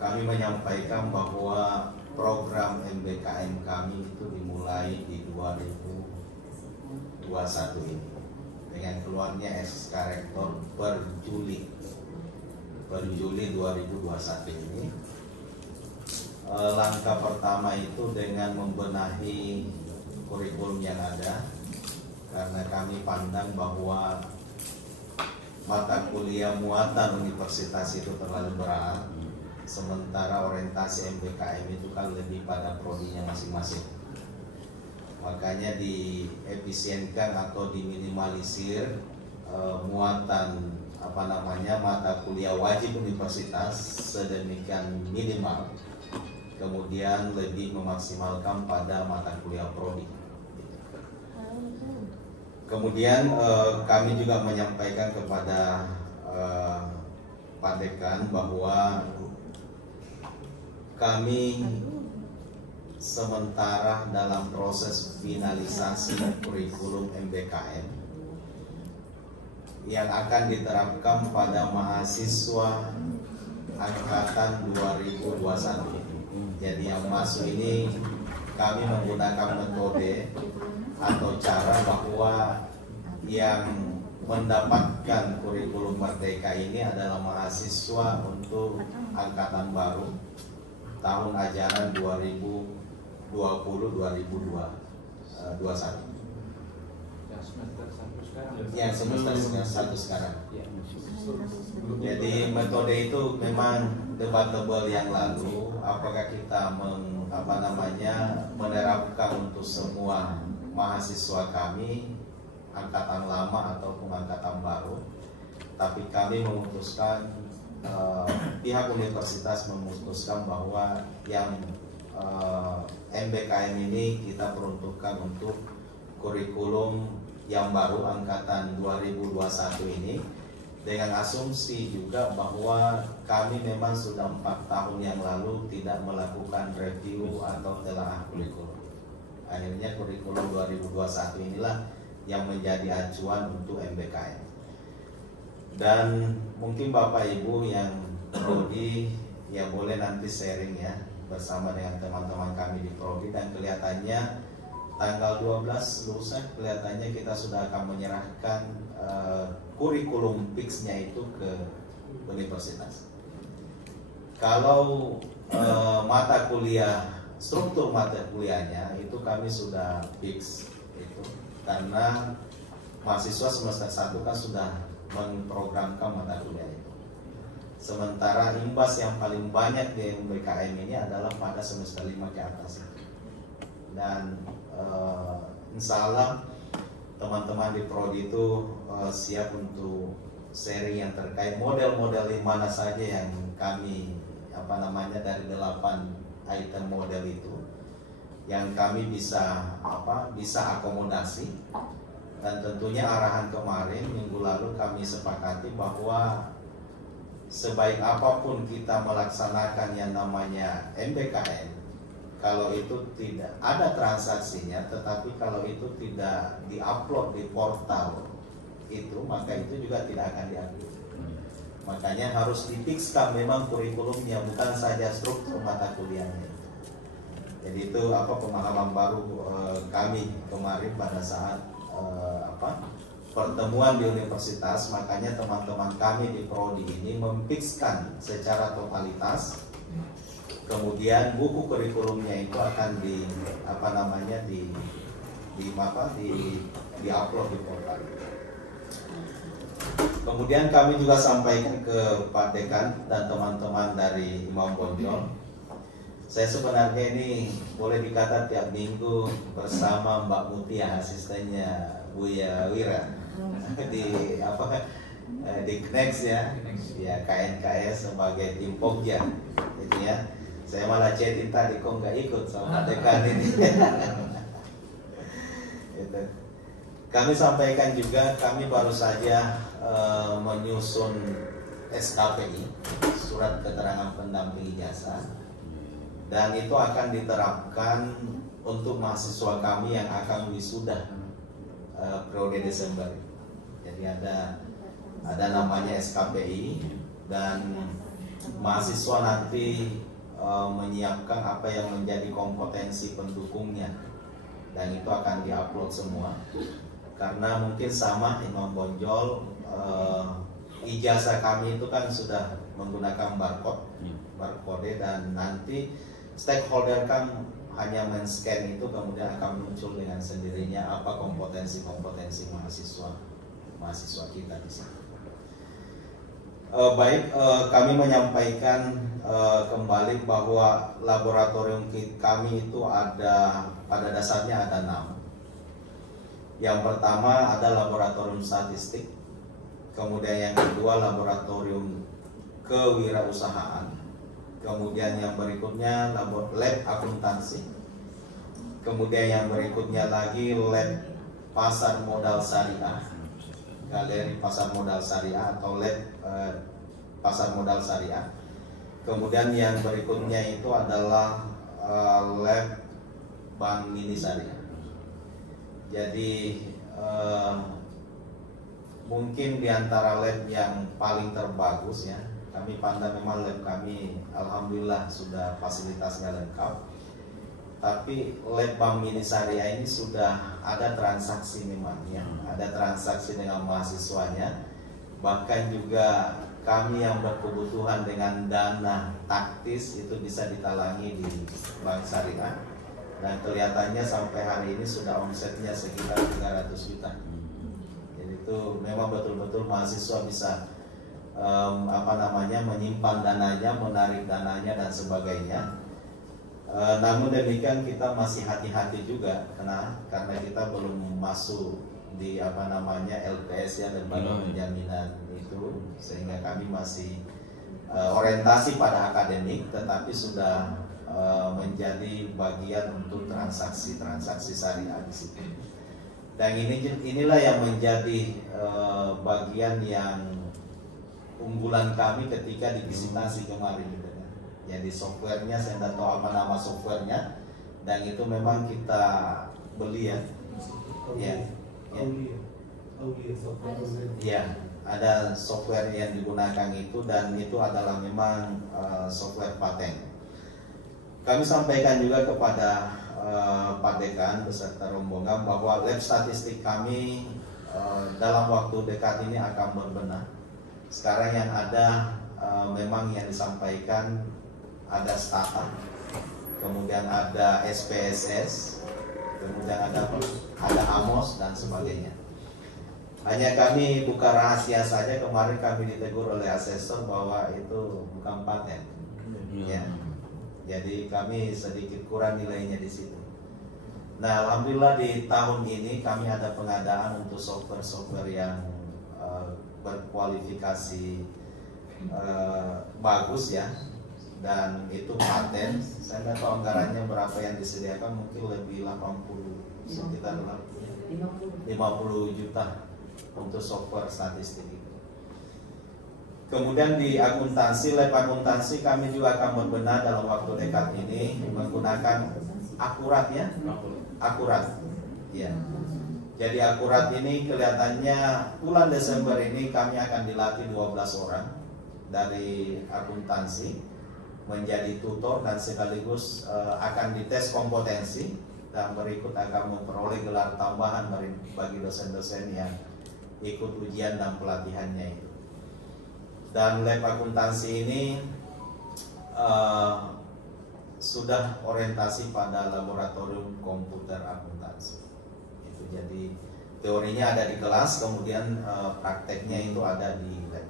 Kami menyampaikan bahwa program MBKM kami itu dimulai di 2021 ini dengan keluarnya SK Rektor per Juli 2021 ini. Langkah pertama itu dengan membenahi kurikulum yang ada, karena kami pandang bahwa mata kuliah muatan universitas itu terlalu berat, sementara orientasi MBKM itu kan lebih pada prodinya masing-masing. Makanya diefisienkan atau diminimalisir muatan mata kuliah wajib universitas sedemikian minimal, kemudian lebih memaksimalkan pada mata kuliah prodi. Kemudian kami juga menyampaikan kepada Pak Dekan bahwa kami sementara dalam proses finalisasi kurikulum MBKM yang akan diterapkan pada mahasiswa angkatan 2021. Jadi yang masuk ini kami menggunakan metode atau cara bahwa yang mendapatkan kurikulum merdeka ini adalah mahasiswa untuk angkatan baru tahun ajaran 2020-2021. Yang semester 1 sekarang. Yang semester 1 sekarang. Ya. Jadi metode itu memang debatable yang lalu. Apakah kita menerapkan untuk semua mahasiswa kami angkatan lama ataupun angkatan baru? Tapi kami memutuskan, pihak universitas memutuskan bahwa yang MBKM ini kita peruntukkan untuk kurikulum yang baru angkatan 2021 ini, dengan asumsi juga bahwa kami memang sudah 4 tahun yang lalu tidak melakukan review atau telaah kurikulum. Akhirnya kurikulum 2021 inilah yang menjadi acuan untuk MBKM. Dan mungkin Bapak Ibu yang prodi ya boleh nanti sharing ya bersama dengan teman-teman kami di prodi, dan kelihatannya tanggal 12 lusa kelihatannya kita sudah akan menyerahkan kurikulum fixnya itu ke universitas. Kalau mata kuliah, struktur mata kuliahnya itu kami sudah fix itu, karena mahasiswa semester 1 kan sudah memprogramkan mata kuliah itu. Sementara imbas yang paling banyak di MBKM ini adalah pada semester 5 ke atas. Dan insya Allah teman-teman di prodi itu siap untuk sharing yang terkait model-model di mana saja yang kami dari 8 item model itu yang kami bisa akomodasi. Dan tentunya arahan kemarin minggu lalu kami sepakati bahwa sebaik apapun kita melaksanakan yang namanya MBKM, kalau itu tidak ada transaksinya, tetapi kalau itu tidak diupload di portal itu, maka itu juga tidak akan diambil. Makanya harus difikskan memang kurikulumnya, bukan saja struktur mata kuliahnya. Jadi itu pemahaman baru kami kemarin pada saat pertemuan di universitas. Makanya teman-teman kami di prodi ini memfikskan secara totalitas. Kemudian buku kurikulumnya itu akan di-upload di portal. Kemudian kami juga sampaikan ke Pak Dekan dan teman-teman dari Imam Bonjol. Saya sebenarnya ini boleh dikata tiap minggu bersama Mbak Mutia, asistennya Buya Wira di KNEX ya KNKS sebagai tim Pogja. Jadi ya, saya malah chatting tadi kok nggak ikut sama dekan ini. Gitu. Kami sampaikan juga, kami baru saja menyusun SKPI, surat keterangan pendamping ijazah, dan itu akan diterapkan untuk mahasiswa kami yang akan wisuda periode Desember. Jadi ada namanya SKPI, dan mahasiswa nanti menyiapkan apa yang menjadi kompetensi pendukungnya, dan itu akan diupload semua. Karena mungkin sama Imam Bonjol, ijazah kami itu kan sudah menggunakan barcode, dan nanti stakeholder kan hanya men-scan itu, kemudian akan muncul dengan sendirinya apa kompetensi mahasiswa kita di sana. Kami menyampaikan kembali bahwa laboratorium kami itu pada dasarnya ada 6. Yang pertama ada laboratorium statistik, kemudian yang kedua laboratorium kewirausahaan, kemudian yang berikutnya lab akuntansi, kemudian yang berikutnya lagi lab pasar modal syariah, galeri pasar modal syariah atau lab pasar modal syariah. Kemudian yang berikutnya itu adalah lab bank mini syariah. Jadi mungkin di antara lab yang paling terbagus ya, kami pandang memang lab kami alhamdulillah sudah fasilitasnya lengkap. Tapi lab bank mini syariah ini sudah ada transaksi memang ya, ada transaksi dengan mahasiswanya. Bahkan juga kami yang berkebutuhan dengan dana taktis itu bisa ditalangi di bank syariah. dan kelihatannya sampai hari ini sudah omsetnya sekitar 300 juta. Jadi itu memang betul-betul mahasiswa bisa menyimpan dananya, menarik dananya dan sebagainya. Namun demikian kita masih hati-hati juga karena kita belum masuk di LPS ya, lembaga penjaminan itu, sehingga kami masih orientasi pada akademik, tetapi sudah menjadi bagian untuk transaksi syariah di situ. Dan inilah yang menjadi bagian yang unggulan kami ketika divisitasi kemarin gitu kan. Jadi softwarenya, saya tidak tahu apa nama softwarenya, dan itu memang kita beli ya. Ya, ada software yang digunakan itu, dan itu adalah memang software paten. Kami sampaikan juga kepada Pak Dekan beserta rombongan bahwa lab statistik kami dalam waktu dekat ini akan berbenah. Sekarang yang ada memang yang disampaikan ada Stata, kemudian ada SPSS, kemudian ada Amos dan sebagainya. Hanya kami buka rahasia saja, kemarin kami ditegur oleh asesor bahwa itu bukan paten. Ya. Jadi kami sedikit kurang nilainya di situ. Nah, alhamdulillah di tahun ini kami ada pengadaan untuk software yang berkualifikasi bagus ya, dan itu paten. Saya tidak tahu anggarannya berapa yang disediakan, mungkin lebih 80, sekitar 50 juta untuk software statistik itu. Kemudian di akuntansi, lab akuntansi kami juga akan berbenah dalam waktu dekat ini menggunakan Akurat ya, Akurat ya. Jadi Akurat ini kelihatannya bulan Desember ini kami akan dilatih 12 orang dari akuntansi menjadi tutor, dan sekaligus akan dites kompetensi, dan berikut akan memperoleh gelar tambahan bagi dosen-dosen yang ikut ujian dan pelatihannya itu. Dan lab akuntansi ini sudah orientasi pada laboratorium komputer akuntansi. Itu jadi teorinya ada di kelas, kemudian prakteknya itu ada di lab.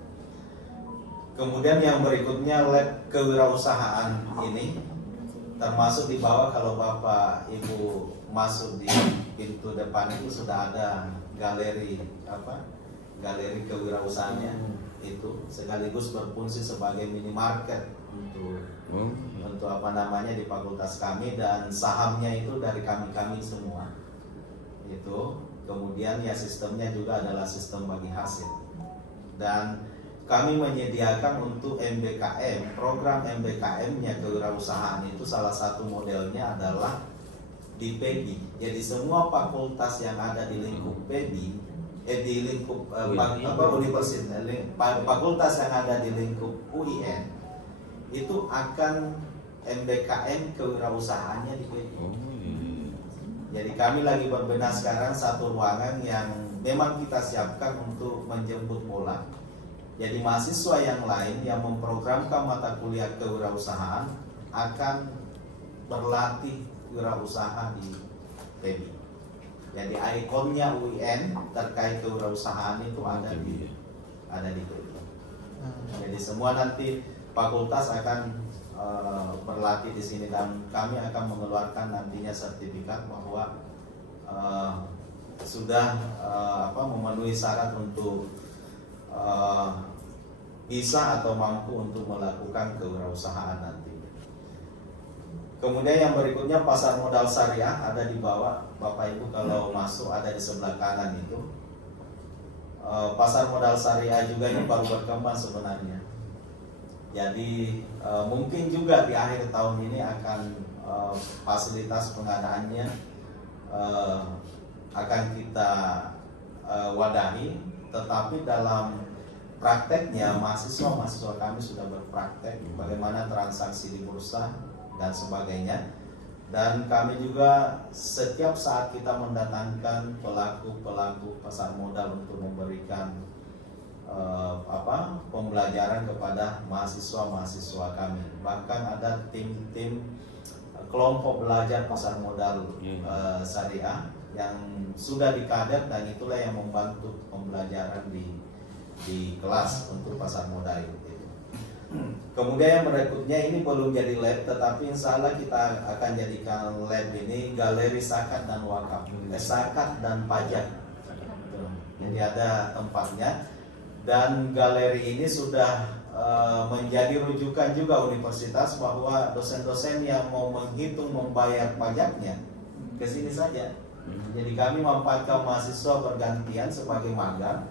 Kemudian yang berikutnya lab kewirausahaan ini, termasuk di bawah kalau Bapak Ibu masuk di pintu depan itu sudah ada galeri galeri kewirausahaannya, itu sekaligus berfungsi sebagai minimarket untuk di fakultas kami, dan sahamnya itu dari kami semua itu. Kemudian ya sistemnya juga adalah sistem bagi hasil, dan kami menyediakan untuk MBKM, program MBKM-nya kewirausahaan itu salah satu modelnya adalah di PEBI. Jadi semua fakultas yang ada di lingkup PEBI, di lingkup universitas, fakultas yang ada di lingkup UIN itu akan MBKM kewirausahaannya di PEBI. Jadi kami lagi berbenah sekarang satu ruangan yang memang kita siapkan untuk menjemput bola. Jadi mahasiswa yang lain yang memprogramkan mata kuliah kewirausahaan akan berlatih wirausaha di PEBI. Jadi ikonnya UIN terkait kewirausahaan itu ada di PEBI. Jadi semua nanti fakultas akan berlatih di sini, dan kami akan mengeluarkan nantinya sertifikat bahwa sudah memenuhi syarat untuk bisa atau mampu untuk melakukan kewirausahaan nanti. Kemudian yang berikutnya pasar modal syariah ada di bawah, Bapak Ibu kalau masuk ada di sebelah kanan itu. Pasar modal syariah juga ini baru berkembang sebenarnya. Jadi mungkin juga di akhir tahun ini akan fasilitas pengadaannya akan kita wadahi, tetapi dalam prakteknya mahasiswa kami sudah berpraktek bagaimana transaksi di bursa dan sebagainya. Dan kami juga setiap saat kita mendatangkan pelaku pasar modal untuk memberikan pembelajaran kepada mahasiswa kami. Bahkan ada tim-tim kelompok belajar pasar modal syariah yang sudah dikader, dan itulah yang membantu pembelajaran di kelas untuk pasar modal itu. Kemudian yang berikutnya ini belum jadi lab, tetapi insya Allah kita akan jadikan lab ini galeri zakat dan wakaf, zakat dan pajak. Jadi ada tempatnya, dan galeri ini sudah menjadi rujukan juga universitas bahwa dosen-dosen yang mau menghitung membayar pajaknya ke sini saja. Jadi kami memanfaatkan mahasiswa bergantian sebagai magang.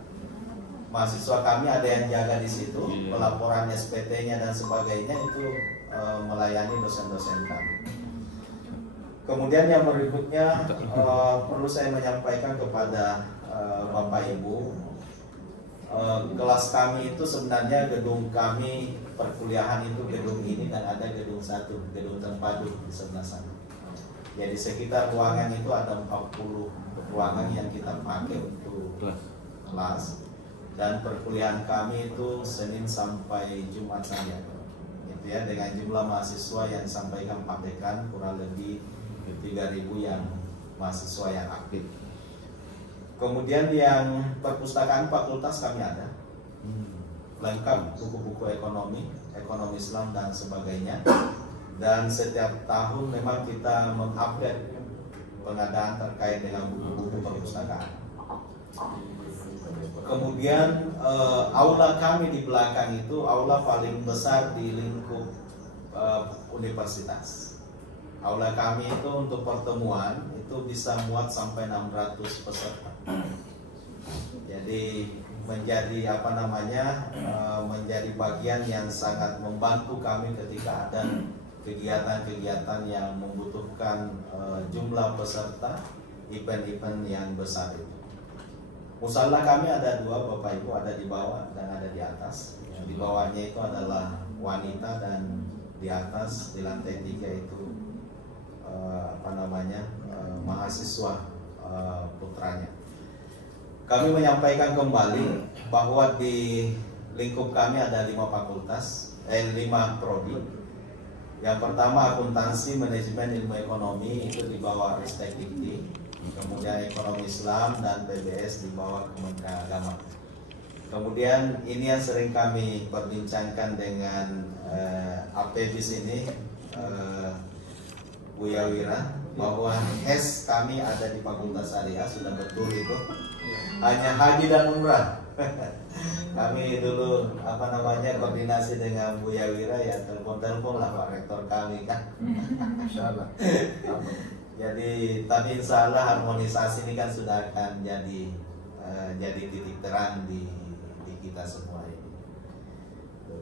Mahasiswa kami ada yang jaga di situ, pelaporan SPT-nya dan sebagainya itu melayani dosen-dosen kami. Kemudian yang berikutnya perlu saya menyampaikan kepada Bapak Ibu, kelas kami itu sebenarnya gedung kami perkuliahan itu gedung ini, dan ada gedung satu, gedung terpadu di sebelah sana. Jadi sekitar ruangan itu ada 40 ruangan yang kita pakai untuk kelas. Dan perkuliahan kami itu Senin sampai Jumat saja, gitu ya, dengan jumlah mahasiswa yang disampaikan Pak Dekan kurang lebih 3.000 yang mahasiswa yang aktif. Kemudian yang perpustakaan fakultas kami ada lengkap, buku-buku ekonomi Islam dan sebagainya. Dan setiap tahun memang kita mengupdate pengadaan terkait dengan buku-buku perpustakaan. Kemudian aula kami di belakang itu aula paling besar di lingkup universitas. Aula kami itu untuk pertemuan itu bisa muat sampai 600 peserta. Jadi menjadi menjadi bagian yang sangat membantu kami ketika ada kegiatan-kegiatan yang membutuhkan jumlah peserta, event-event yang besar itu. Musala kami ada 2 Bapak Ibu, ada di bawah dan ada di atas. Di bawahnya itu adalah wanita, dan di atas di lantai 3 itu mahasiswa putranya. Kami menyampaikan kembali bahwa di lingkup kami ada 5 fakultas, 5 prodi. Yang pertama akuntansi, manajemen ilmu ekonomi itu di bawah Ristek Dikti. Kemudian ekonomi Islam dan PBS di bawah Kementerian Agama. Kemudian ini yang sering kami perbincangkan dengan APBIS ini, Buya Wira, bahwa HES kami ada di Fakultas Syariah, sudah betul itu. Hanya haji dan umrah. Kami dulu koordinasi dengan Buya Wira, ya telepon lah Pak Rektor kami kan. Jadi tapi insya Allah harmonisasi ini kan sudah akan jadi titik terang di kita semua ini.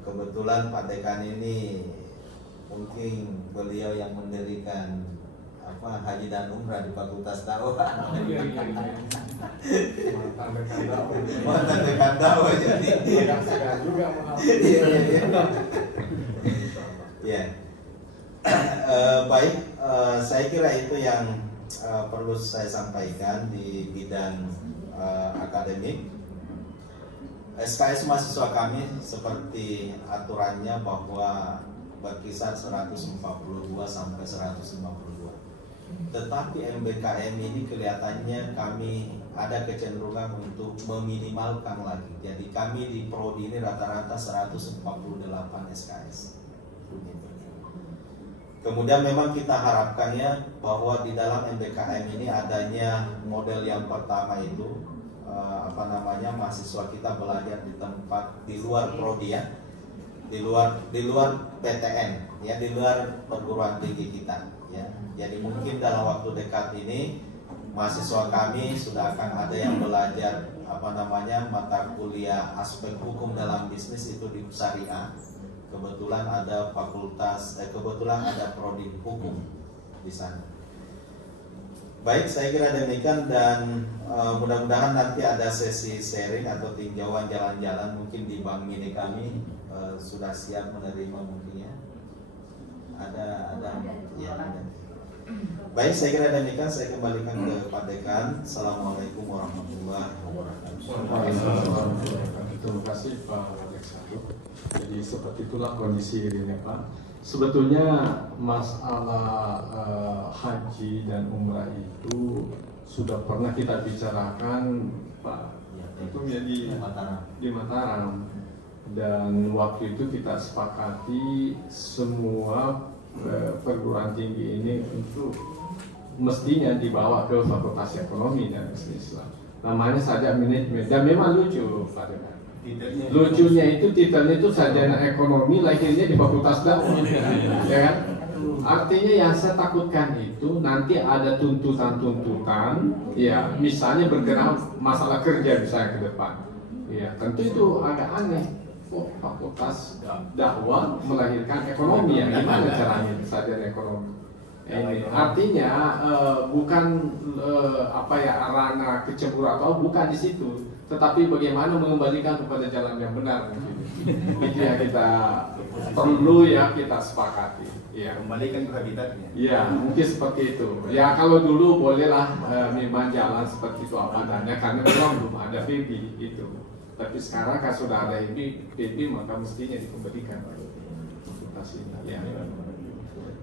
Kebetulan Pak Dekan ini mungkin beliau yang mendirikan haji dan umrah di Fakultas Dakwah. Mantan dekan dakwah jadi. Iya. Baik, saya kira itu yang perlu saya sampaikan di bidang akademik. SKS mahasiswa kami seperti aturannya bahwa berkisar 142 sampai 152. Tetapi MBKM ini kelihatannya kami ada kecenderungan untuk meminimalkan lagi. Jadi kami di prodi ini rata-rata 148 SKS. Kemudian memang kita harapkannya bahwa di dalam MBKM ini adanya model yang pertama itu mahasiswa kita belajar di tempat di luar prodi, ya, di luar PTN, ya, di luar perguruan tinggi kita, ya. Jadi mungkin dalam waktu dekat ini mahasiswa kami sudah akan ada yang belajar mata kuliah aspek hukum dalam bisnis itu di syariah. Kebetulan ada ada prodi hukum di sana. Baik, saya kira demikian, dan mudah-mudahan nanti ada sesi sharing atau tinjauan jalan-jalan mungkin di Bank Mini kami sudah siap menerima mungkin, ya. Ada. Baik, saya kira demikian, saya kembalikan ke Pak Dekan. Assalamualaikum warahmatullahi wabarakatuh. Terima kasih Pak Alexander. Jadi seperti itulah kondisi ini, Pak. Sebetulnya masalah haji dan umrah itu sudah pernah kita bicarakan, Pak, itu di Mataram. Dan waktu itu kita sepakati semua perguruan tinggi ini untuk mestinya dibawa ke Fakultas Ekonomi dan Bisnis Islam. Namanya saja manajemen, dan memang lucu, Pak. Lucunya itu titelnya itu sarjana ekonomi, lahirnya di Fakultas Dakwah, ya kan? Artinya yang saya takutkan itu nanti ada tuntutan-tuntutan, ya misalnya bergerak masalah kerja misalnya ke depan, ya tentu itu agak aneh. Oh, Fakultas Dakwah melahirkan ekonomi, ya gimana caranya sarjana ekonomi? Ini artinya bukan ranah kecemburuan atau bukan di situ, tetapi bagaimana mengembalikan kepada jalan yang benar. Itu yang kita perlu ya kita sepakati. Ya. Kembalikan ke habitatnya. Ya, mungkin seperti itu. Ya kalau dulu bolehlah memang jalan seperti itu apa adanya karena memang belum ada PP itu. Tapi sekarang kan sudah ada PP maka mestinya dikembalikan fakultas ini. Ya.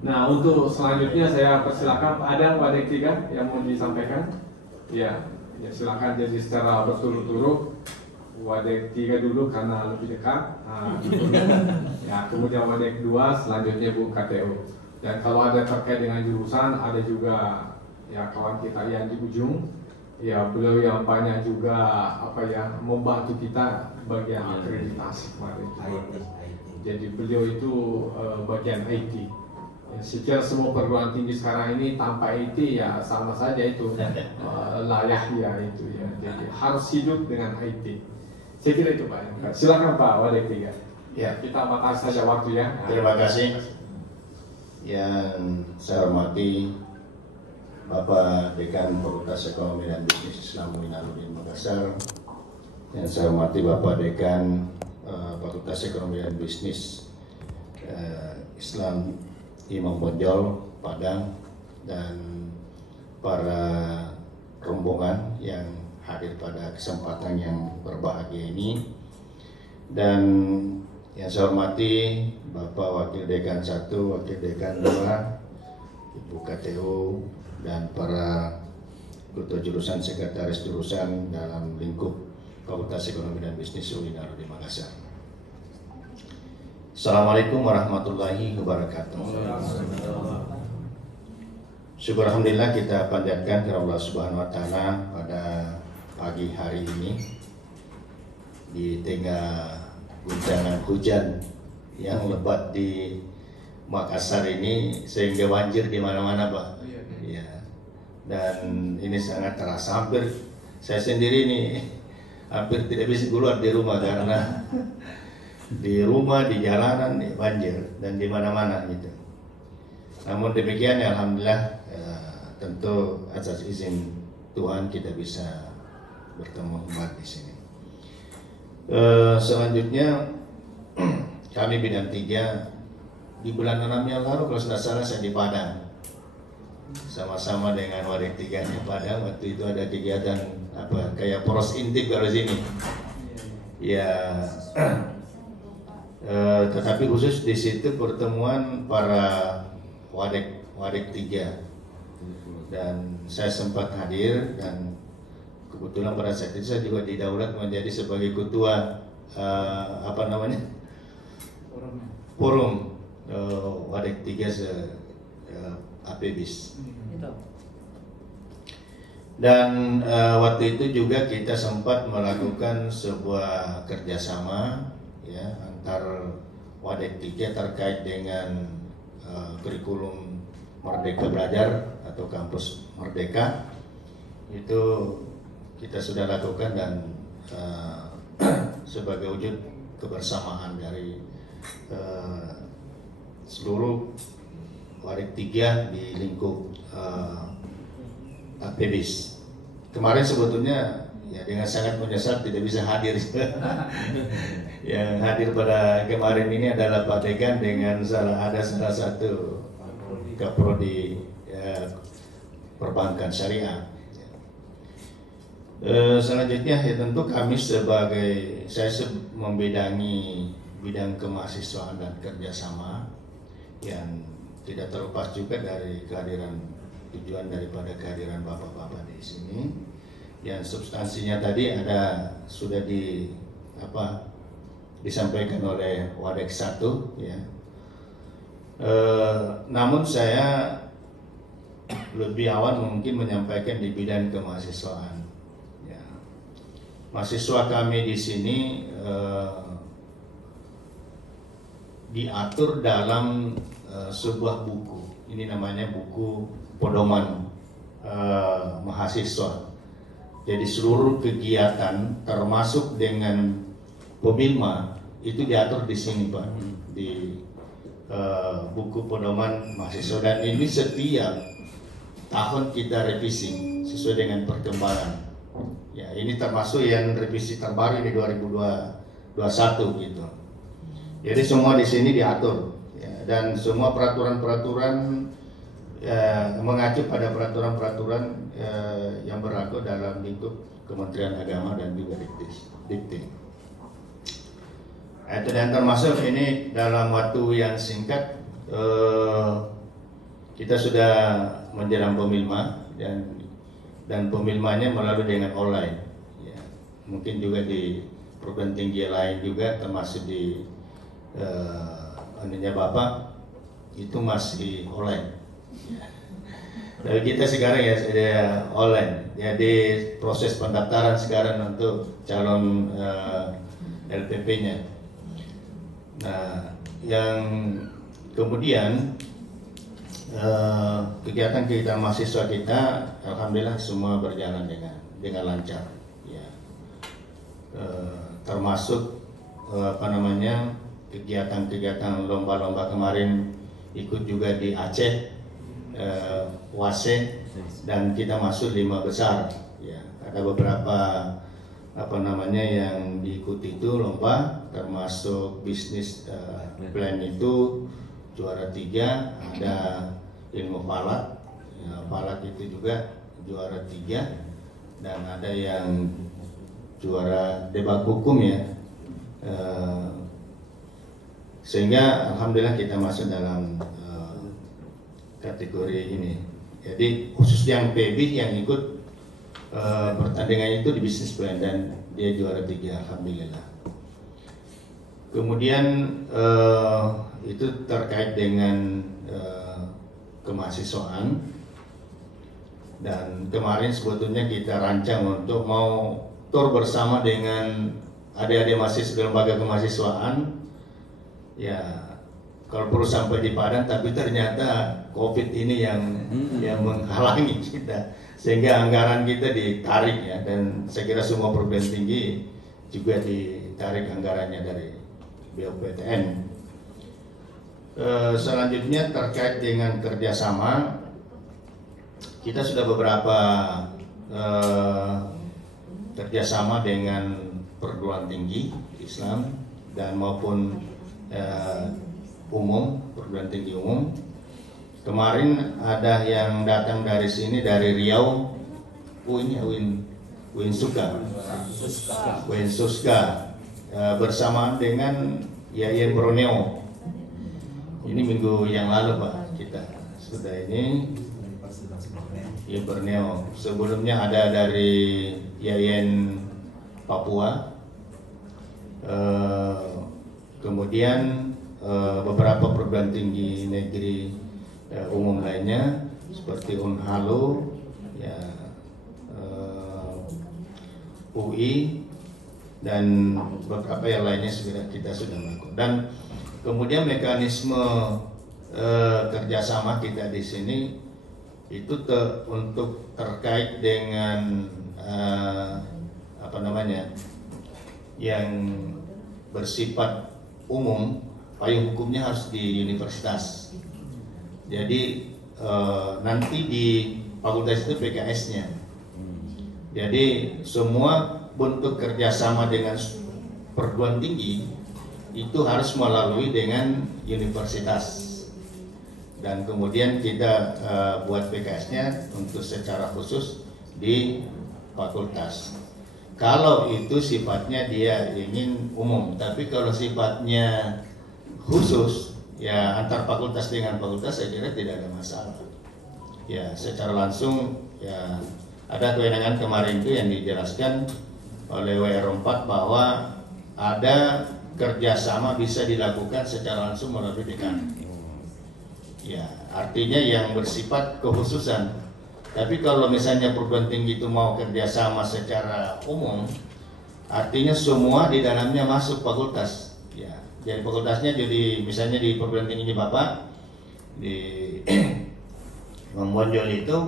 Nah untuk selanjutnya saya persilakan ada Wadek 3 yang mau disampaikan. Ya silakan jadi secara berturut-turut. Wadek 3 dulu karena lebih dekat. Ya kemudian Wadek 2 selanjutnya Bu KTU. Dan kalau ada terkait dengan jurusan ada juga ya kawan kita yang di ujung. Ya beliau yang banyak juga membantu kita bagian akreditasi kemarin. Jadi beliau itu bagian IT. Secara semua perguruan tinggi sekarang ini tanpa IT ya sama saja itu layak ya itu ya. Jadi harus hidup dengan IT. Saya kira itu Pak. Silakan Pak Wadek 3. Ya kita batasi saja waktu ya. Terima kasih. Yang saya hormati Bapak Dekan Fakultas Ekonomi dan Bisnis Islam UIN Alauddin Makassar. Yang saya hormati Bapak Dekan Fakultas Ekonomi dan Bisnis Islam Imam Bonjol, Padang, dan para rombongan yang hadir pada kesempatan yang berbahagia ini. Dan yang saya hormati Bapak Wakil Dekan 1, Wakil Dekan 2, Ibu KTU, dan para ketua jurusan, sekretaris jurusan dalam lingkup Fakultas Ekonomi dan Bisnis UIN Alauddin Makassar. Assalamualaikum warahmatullahi wabarakatuh. Syukur alhamdulillah kita panjatkan kepada Allah Subhanahu wa taala pada pagi hari ini di tengah guncangan hujan yang lebat di Makassar ini sehingga banjir di mana-mana, Pak. Ya. Dan ini sangat terasa, hampir saya sendiri ini hampir tidak bisa keluar di rumah karena di rumah, di jalanan, di banjir dan di mana-mana gitu. Namun demikian ya alhamdulillah tentu atas izin Tuhan kita bisa bertemu umat di sini. Selanjutnya kami bidang 3 di bulan 6 yang lalu kalau tidak salah saya di Padang sama-sama dengan Wadek 3 di Padang. Waktu itu ada kegiatan kayak poros intip kalau sini ya. Tetapi khusus di situ pertemuan para Wadek 3 dan saya sempat hadir dan kebetulan pada saat itu saya juga didaulat menjadi sebagai ketua forum Wadek 3 APBIS. Dan waktu itu juga kita sempat melakukan sebuah kerjasama ya antar Wadek 3 terkait dengan kurikulum Merdeka Belajar atau Kampus Merdeka. Itu kita sudah lakukan dan sebagai wujud kebersamaan dari seluruh Wadek 3 di lingkup APBIS. Kemarin sebetulnya ya dengan sangat menyesal tidak bisa hadir. Yang hadir pada kemarin ini adalah Pak Dekan dengan salah satu Kaprodi Perbankan Syariah. Selanjutnya ya tentu kami saya membidangi bidang kemahasiswaan dan kerjasama yang tidak terlepas juga dari tujuan daripada kehadiran bapak-bapak di sini. Yang substansinya tadi sudah disampaikan oleh Wadek 1 ya. Namun saya lebih awal mungkin menyampaikan di bidang kemahasiswaan. Ya. Mahasiswa kami di sini diatur dalam sebuah buku. Ini namanya buku pedoman mahasiswa. Jadi seluruh kegiatan termasuk dengan pemilma itu diatur di sini Pak, di buku pedoman mahasiswa, dan ini setiap tahun kita revisi sesuai dengan perkembangan. Ya, ini termasuk yang revisi terbaru di 2021 gitu. Jadi semua di sini diatur ya, dan semua peraturan-peraturan mengacu pada peraturan-peraturan yang berlaku dalam lingkup Kementerian Agama dan juga Dikti. Dan termasuk ini dalam waktu yang singkat kita sudah menjelang pemilma dan pemilmanya melalui dengan online. Ya, mungkin juga di perguruan tinggi lain juga termasuk di Bapak itu masih online. Ya. Dari kita sekarang ya sudah online. Jadi proses pendaftaran sekarang untuk calon LPP-nya. Nah, yang kemudian kegiatan-kegiatan mahasiswa kita, alhamdulillah semua berjalan dengan lancar. Ya. Termasuk kegiatan-kegiatan lomba-lomba kemarin ikut juga di Aceh. WASE, dan kita masuk 5 besar ya. Ada beberapa yang diikuti itu lomba, termasuk bisnis plan itu juara 3, ada ilmu falak ya, falak itu juga juara 3, dan ada yang juara debat hukum ya. Sehingga alhamdulillah kita masuk dalam kategori ini. Jadi khusus yang PB yang ikut pertandingan itu di bisnis plan, dan dia juara 3 alhamdulillah. Kemudian itu terkait dengan kemahasiswaan, dan kemarin sebetulnya kita rancang untuk mau tur bersama dengan adik-adik mahasiswa lembaga kemahasiswaan ya. Kalau perlu sampai di Padang, tapi ternyata COVID ini yang menghalangi kita, sehingga anggaran kita ditarik ya, dan saya kira semua perguruan tinggi juga ditarik anggarannya dari BOPTN. Selanjutnya terkait dengan kerjasama, kita sudah beberapa kerjasama dengan perguruan tinggi Islam dan maupun umum, perguruan tinggi umum. Kemarin ada yang datang dari sini, dari Riau, Uin Suska bersamaan dengan Yayan Borneo. Ini minggu yang lalu Pak, kita sudah ini Yayan Borneo. Sebelumnya ada dari Yayan Papua, kemudian beberapa perguruan tinggi negeri umum lainnya seperti Unhalo, ya, UI, dan beberapa yang lainnya kita sudah melakukan. Dan kemudian mekanisme kerjasama kita di sini itu untuk terkait dengan yang bersifat umum. Payung hukumnya harus di universitas. Jadi nanti di fakultas itu PKS-nya. Jadi semua bentuk kerjasama dengan perguruan tinggi itu harus melalui dengan universitas. Dan kemudian kita buat PKS-nya untuk secara khusus di fakultas. Kalau itu sifatnya dia ingin umum, tapi kalau sifatnya khusus ya antar fakultas dengan fakultas saya kira tidak ada masalah. Ya secara langsung ya ada kewenangan kemarin itu yang dijelaskan oleh WR4 bahwa ada kerjasama bisa dilakukan secara langsung melalui dekan. Ya artinya yang bersifat kekhususan. Tapi kalau misalnya perguruan tinggi itu mau kerjasama secara umum, artinya semua di dalamnya masuk fakultas. Ya, jadi fakultasnya jadi misalnya di perguruan tinggi Bapak di Membonjol itu,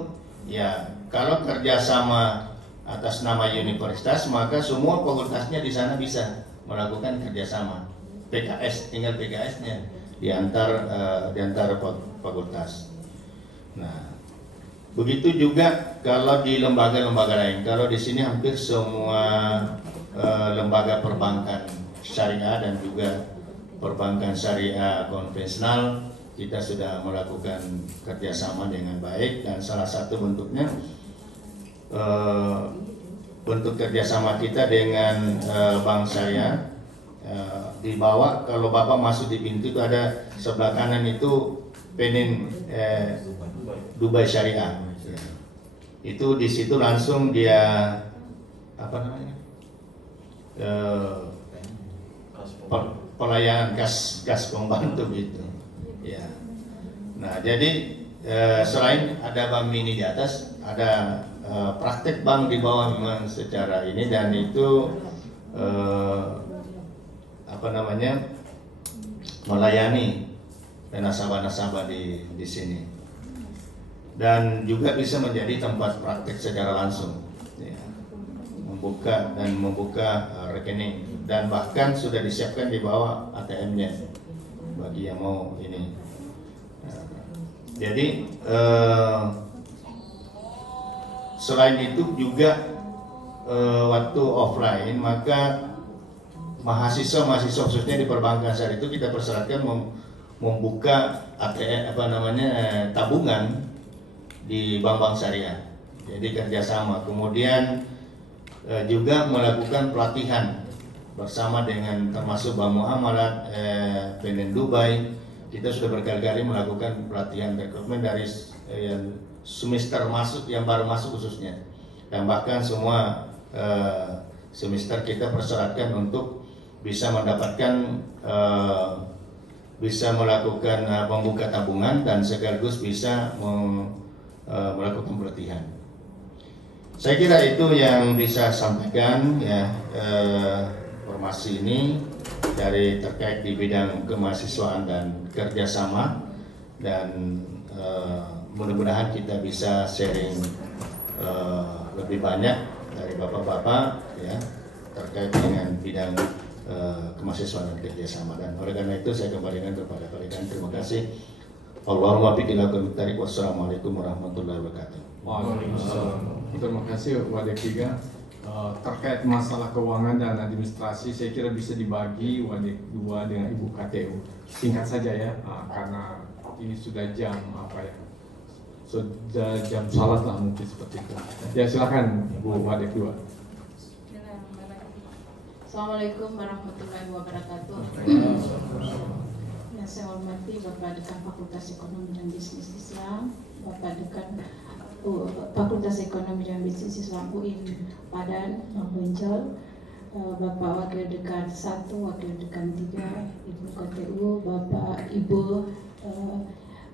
ya kalau kerjasama atas nama universitas maka semua fakultasnya di sana bisa melakukan kerjasama. PKS tinggal PKS-nya di antara fakultas. Nah, begitu juga kalau di lembaga-lembaga lain. Kalau di sini hampir semua lembaga perbankan syariah dan juga perbankan syariah konvensional kita sudah melakukan kerjasama dengan baik, dan salah satu bentuknya bentuk kerjasama kita dengan bank syariah di bawah. Kalau Bapak masuk di pintu itu ada sebelah kanan itu Penin Dubai Syariah. Itu di situ langsung dia apa namanya pelayanan gas pembantu gitu. Ya. Nah jadi selain ada bank mini di atas, ada praktek bank di bawah memang secara ini, dan itu apa namanya melayani nasabah-nasabah di sini, dan juga bisa menjadi tempat praktek secara langsung, ya, membuka rekening, dan bahkan sudah disiapkan di bawah ATM-nya bagi yang mau ini. Jadi selain itu juga waktu offline maka mahasiswa khususnya di perbankan syariah itu kita persyaratkan membuka ATM tabungan di bank-bank syariah. Jadi kerjasama. Kemudian juga melakukan pelatihan bersama dengan termasuk Bank Muamalat, Penin Dubai. Kita sudah berkali-kali melakukan pelatihan rekrutmen dari semester masuk yang baru masuk khususnya, dan bahkan semua semester kita persyaratkan untuk bisa mendapatkan bisa melakukan membuka tabungan dan sekaligus bisa melakukan pelatihan. Saya kira itu yang bisa sampaikan ya, informasi ini dari terkait di bidang kemahasiswaan dan kerjasama, dan mudah-mudahan kita bisa sharing lebih banyak dari bapak-bapak ya terkait dengan bidang kemahasiswaan dan kerjasama. Dan oleh karena itu saya kembalikan kepada kalian. Terima kasih. Allahumma biqilaqum tarik. Wassalamualaikum warahmatullahi wabarakatuh. Waalaikumsalam. Terima kasih Wadek 3. Terkait masalah keuangan dan administrasi, saya kira bisa dibagi Wadek 2 dengan Ibu KTU. Singkat saja ya, karena ini sudah jam sudah jam salat lah mungkin seperti itu. Ya silakan Bu Wadek 2. Assalamualaikum warahmatullahi wabarakatuh. Yang saya hormati Bapak Dekan Fakultas Ekonomi dan Bisnis Islam, Bapak Dekan Fakultas Ekonomi dan Bisnis Islam UIN Padan, Membonjol, Bapak Wakil Dekan 1, Wakil Dekan 3, Ibu KTU, Bapak Ibu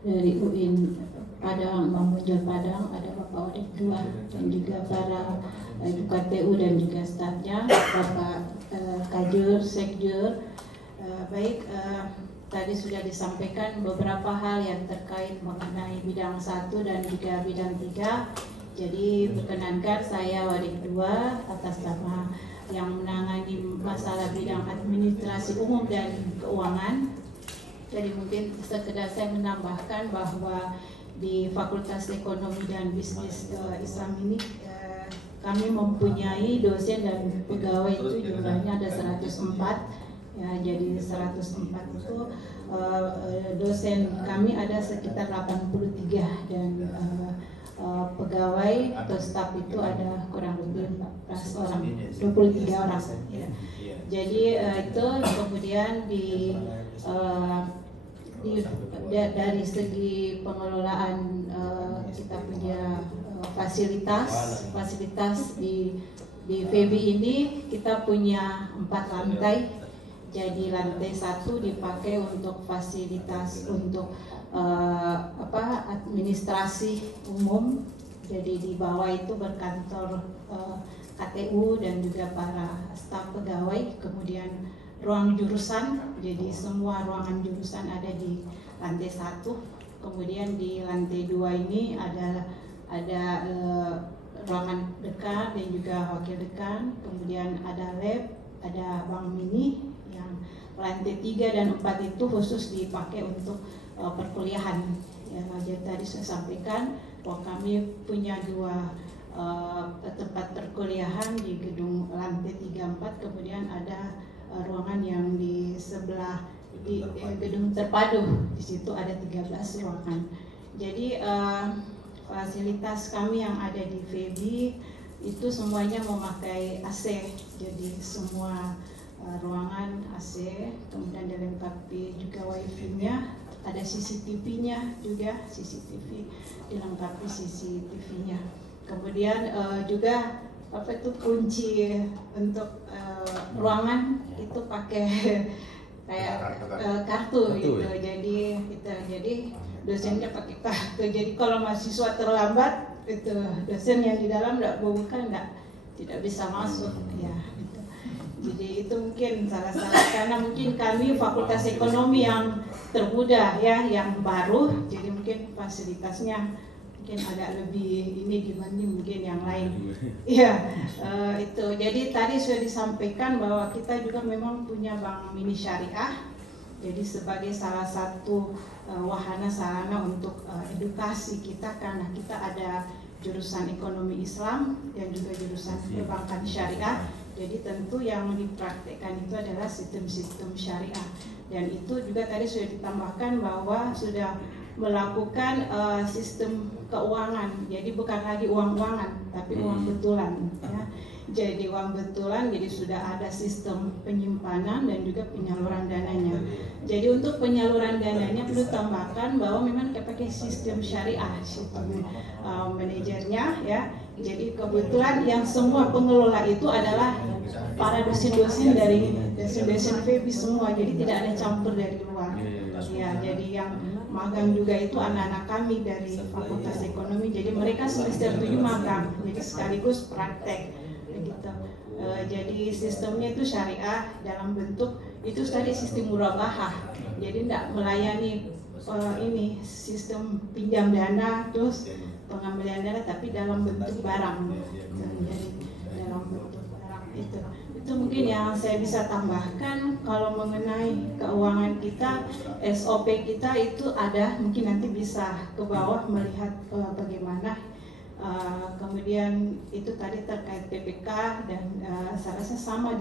dari UIN Padang, Membonjol Padang, ada Bapak Wadek 2, dan juga para Ibu KTU dan juga stafnya, Bapak Kajur, Sekjur. Baik, tadi sudah disampaikan beberapa hal yang terkait mengenai bidang 1 dan juga bidang 3. Jadi perkenankan saya Wadek 2 atas nama yang menangani masalah bidang administrasi umum dan keuangan. Jadi mungkin sekedar saya menambahkan bahwa di Fakultas Ekonomi dan Bisnis Islam ini kami mempunyai dosen dan pegawai itu jumlahnya ada 104. Ya, jadi 104 itu dosen kami ada sekitar 83, dan pegawai atau staf itu ada kurang lebih 14 orang, 23 orang. Ya. Jadi itu kemudian di dari segi pengelolaan kita punya fasilitas di FEBI ini kita punya 4 lantai. Jadi lantai 1 dipakai untuk fasilitas untuk administrasi umum. Jadi di bawah itu berkantor KTU dan juga para staf pegawai. Kemudian ruang jurusan, jadi semua ruangan jurusan ada di lantai 1. Kemudian di lantai 2 ini ada ruangan dekan dan juga wakil dekan. Kemudian ada lab, ada bank mini. Yang lantai 3 dan 4 itu khusus dipakai untuk perkuliahan. Ya, jadi tadi saya sampaikan bahwa kami punya 2 tempat perkuliahan di gedung lantai 3-4, kemudian ada ruangan yang di sebelah di gedung terpadu, di situ ada 13 ruangan. Jadi fasilitas kami yang ada di FEBI itu semuanya memakai AC, jadi semua ruangan AC, kemudian dilengkapi juga wifi-nya, ada CCTV-nya juga, CCTV dilengkapi CCTV-nya. Kemudian juga kunci untuk ruangan itu pakai kayak kartu gitu. Jadi dosennya pakai kartu. Jadi kalau mahasiswa terlambat itu dosen yang di dalam tidak bisa masuk ya. Gitu. Jadi itu mungkin salah karena mungkin kami Fakultas Ekonomi yang termuda ya, yang baru. Jadi mungkin fasilitasnya mungkin agak lebih ini dibanding mungkin yang lain. Iya, itu. Jadi tadi sudah disampaikan bahwa kita juga memang punya bank mini syariah. Jadi sebagai salah satu wahana sarana untuk edukasi kita, karena kita ada jurusan ekonomi Islam dan juga jurusan perbankan syariah. Jadi tentu yang dipraktekkan itu adalah sistem-sistem syariah. Dan itu juga tadi sudah ditambahkan bahwa sudah melakukan sistem keuangan, jadi bukan lagi uang-uangan tapi uang betulan ya. Jadi uang betulan, jadi sudah ada sistem penyimpanan dan juga penyaluran dananya. Jadi untuk penyaluran dananya perlu tambahkan bahwa memang kita pakai sistem syariah, sistem manajernya ya. Jadi kebetulan yang semua pengelola itu adalah para dosen-dosen dari dosen-dosen FEBI semua, jadi tidak ada campur dari luar ya. Jadi yang magang juga itu anak-anak kami dari Fakultas Ekonomi, jadi mereka semester 7 magang, jadi sekaligus praktek gitu. Jadi sistemnya itu syariah dalam bentuk itu tadi sistem murabahah, jadi tidak melayani ini sistem pinjam dana terus pengambilan dana, tapi dalam bentuk barang. Jadi dalam bentuk barang itu mungkin yang saya bisa tambahkan. Kalau mengenai keuangan kita, SOP kita itu ada, mungkin nanti bisa ke bawah melihat bagaimana. Kemudian itu tadi terkait PPK dan saya rasa sama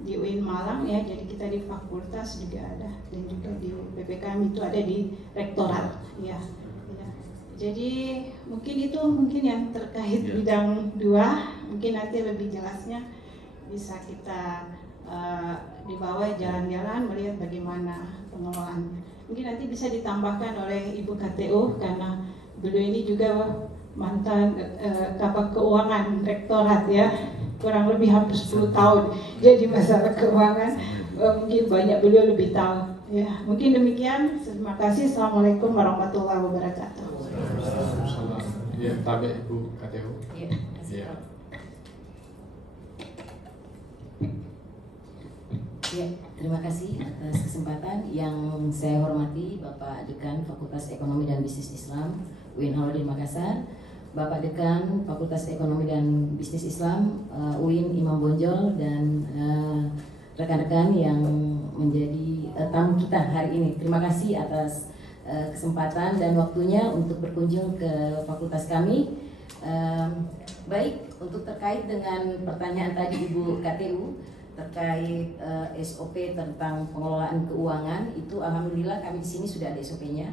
di UIN Malang ya. Jadi kita di fakultas juga ada, dan juga di PPKM itu ada di rektorat ya. Jadi mungkin itu yang terkait bidang 2. Mungkin nanti lebih jelasnya bisa kita di bawah jalan-jalan melihat bagaimana pengelolaan. Mungkin nanti bisa ditambahkan oleh Ibu KTU karena beliau ini juga mantan Kabak Keuangan Rektorat ya, kurang lebih hampir 10 tahun jadi masalah keuangan, mungkin banyak beliau lebih tahu ya. Mungkin demikian, terima kasih. Assalamualaikum warahmatullahi wabarakatuh. Ya, tabe Ibu KTU. Ya. Ya, terima kasih atas kesempatan. Yang saya hormati Bapak Dekan Fakultas Ekonomi dan Bisnis Islam UIN Haluddin Makassar, Bapak Dekan Fakultas Ekonomi dan Bisnis Islam UIN Imam Bonjol, dan rekan-rekan yang menjadi tamu kita hari ini. Terima kasih atas kesempatan dan waktunya untuk berkunjung ke fakultas kami. Baik, untuk terkait dengan pertanyaan tadi Ibu KTU terkait SOP tentang pengelolaan keuangan, itu alhamdulillah kami di sini sudah ada SOP-nya.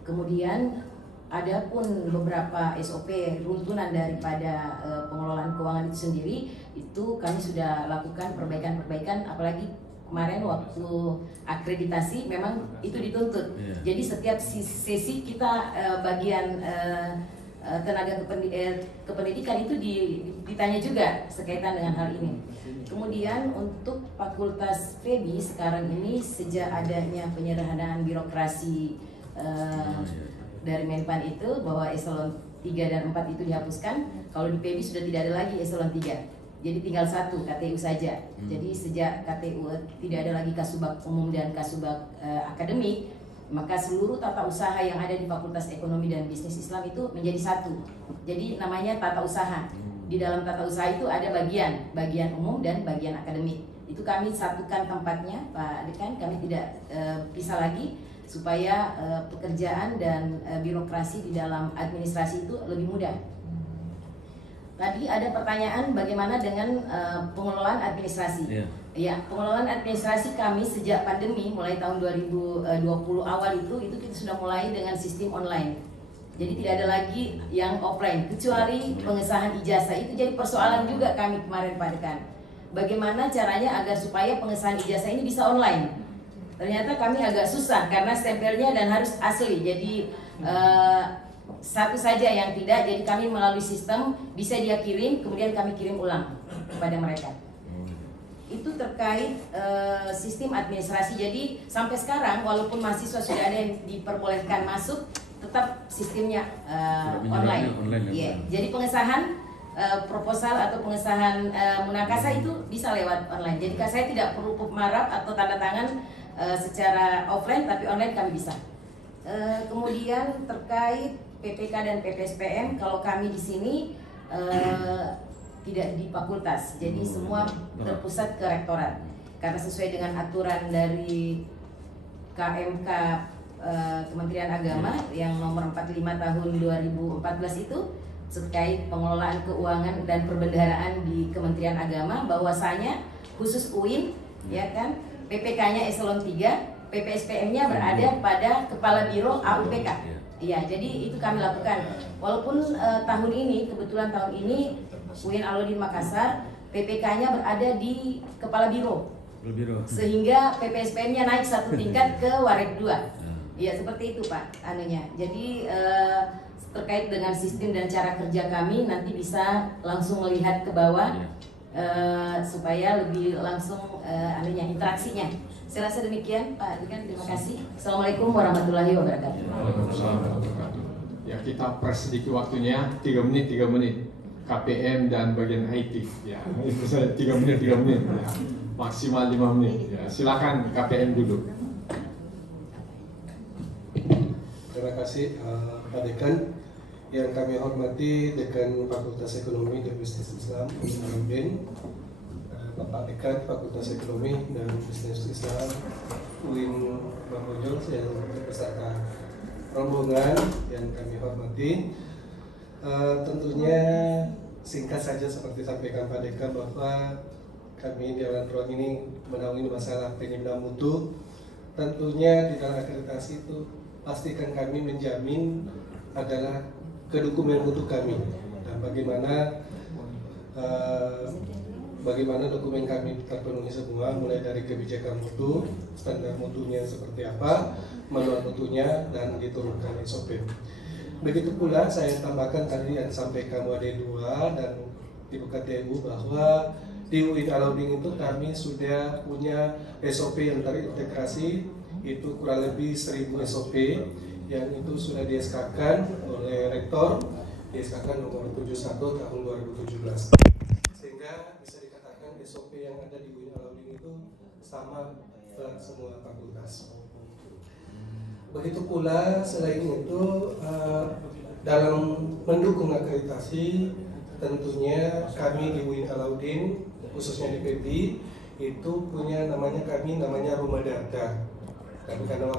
Kemudian ada pun beberapa SOP runtunan daripada pengelolaan keuangan itu sendiri, itu kami sudah lakukan perbaikan-perbaikan, apalagi kemarin waktu akreditasi memang itu dituntut. Jadi setiap sesi kita bagian tenaga kependidikan itu ditanya juga sekaitan dengan hal ini. Kemudian untuk Fakultas FEBI sekarang ini sejak adanya penyederhanaan birokrasi dari Menpan itu bahwa eselon 3 dan 4 itu dihapuskan. Kalau di FEBI sudah tidak ada lagi eselon 3. Jadi tinggal 1 KTU saja. Jadi sejak KTU tidak ada lagi kasubag umum dan kasubag akademik, maka seluruh tata usaha yang ada di Fakultas Ekonomi dan Bisnis Islam itu menjadi 1. Jadi namanya tata usaha. Di dalam tata usaha itu ada bagian umum dan bagian akademik. Itu kami satukan tempatnya, Pak Dekan. Kami tidak pisah lagi supaya pekerjaan dan birokrasi di dalam administrasi itu lebih mudah. Tadi ada pertanyaan bagaimana dengan pengelolaan administrasi. Ya, pengelolaan administrasi kami sejak pandemi mulai tahun 2020 awal itu kita sudah mulai dengan sistem online. Jadi tidak ada lagi yang offline kecuali pengesahan ijazah. Itu jadi persoalan juga kami kemarin Pak Dekan. Bagaimana caranya agar supaya pengesahan ijazah ini bisa online? Ternyata kami agak susah karena stempelnya dan harus asli. Jadi satu saja yang tidak, jadi kami melalui sistem bisa dia kirim, kemudian kami kirim ulang kepada mereka. Itu terkait sistem administrasi. Jadi sampai sekarang walaupun mahasiswa sudah ada yang diperbolehkan masuk, tetap sistemnya online. Jadi pengesahan proposal atau pengesahan munakasah itu bisa lewat online. Jadi saya tidak perlu marap atau tanda tangan secara offline, tapi online kami bisa. Kemudian terkait PPK dan PPSPM, kalau kami di sini tidak di fakultas, jadi semua terpusat ke rektorat. Karena sesuai dengan aturan dari KMK Kementerian Agama yang nomor 45 tahun 2014 itu terkait pengelolaan keuangan dan perbendaharaan di Kementerian Agama, bahwasanya khusus UIN, ya kan, PPK-nya eselon 3, PPSPM-nya berada pada Kepala Biro AUPK. Iya, jadi itu kami lakukan. Walaupun tahun ini, kebetulan tahun ini UIN Alauddin Makassar, PPK-nya berada di Kepala Biro. Sehingga PPSPM-nya naik 1 tingkat ke Warek 2. Iya, seperti itu Pak anunya. Jadi terkait dengan sistem dan cara kerja kami nanti bisa langsung melihat ke bawah supaya lebih langsung anunya, interaksinya. Saya rasa demikian Pak Dekan, terima kasih. Assalamualaikum warahmatullahi wabarakatuh. Ya, kita persedikit waktunya 3 menit. KPM dan bagian IT. Ya, itu saya 3 menit. Ya. Maksimal 5 menit. Ya, silakan KPM dulu. Terima kasih Pak Dekan. Yang kami hormati Dekan Fakultas Ekonomi dan Bisnis Islam UIN, Bapak Dekan Fakultas Ekonomi dan Bisnis Islam UIN Bang Bojol, yang beserta rombongan yang kami hormati. Tentunya singkat saja seperti sampaikan Pak Dekan bahwa kami di Alan Ruang ini menaungi masalah penyimbangan mutu. Tentunya di dalam akreditasi itu pastikan kami menjamin adalah kedokumen mutu kami dan bagaimana dokumen kami terpenuhi semua, mulai dari kebijakan mutu, standar mutunya seperti apa, manual mutunya, dan diturunkan SOP. Begitu pula saya tambahkan tadi yang disampaikan WD2 dan Ibu KTU bahwa di UIN Alauddin itu kami sudah punya SOP yang terintegrasi, itu kurang lebih 1000 SOP yang itu sudah di-SK-kan oleh Rektor, di-SK-kan nomor 71 tahun 2017. Sehingga bisa dikatakan SOP yang ada di UIN Alauddin itu sama ke semua fakultas. Begitu pula selain itu dalam mendukung akreditasi, tentunya kami di UIN Alauddin khususnya di PEBI itu punya namanya rumah data. Karena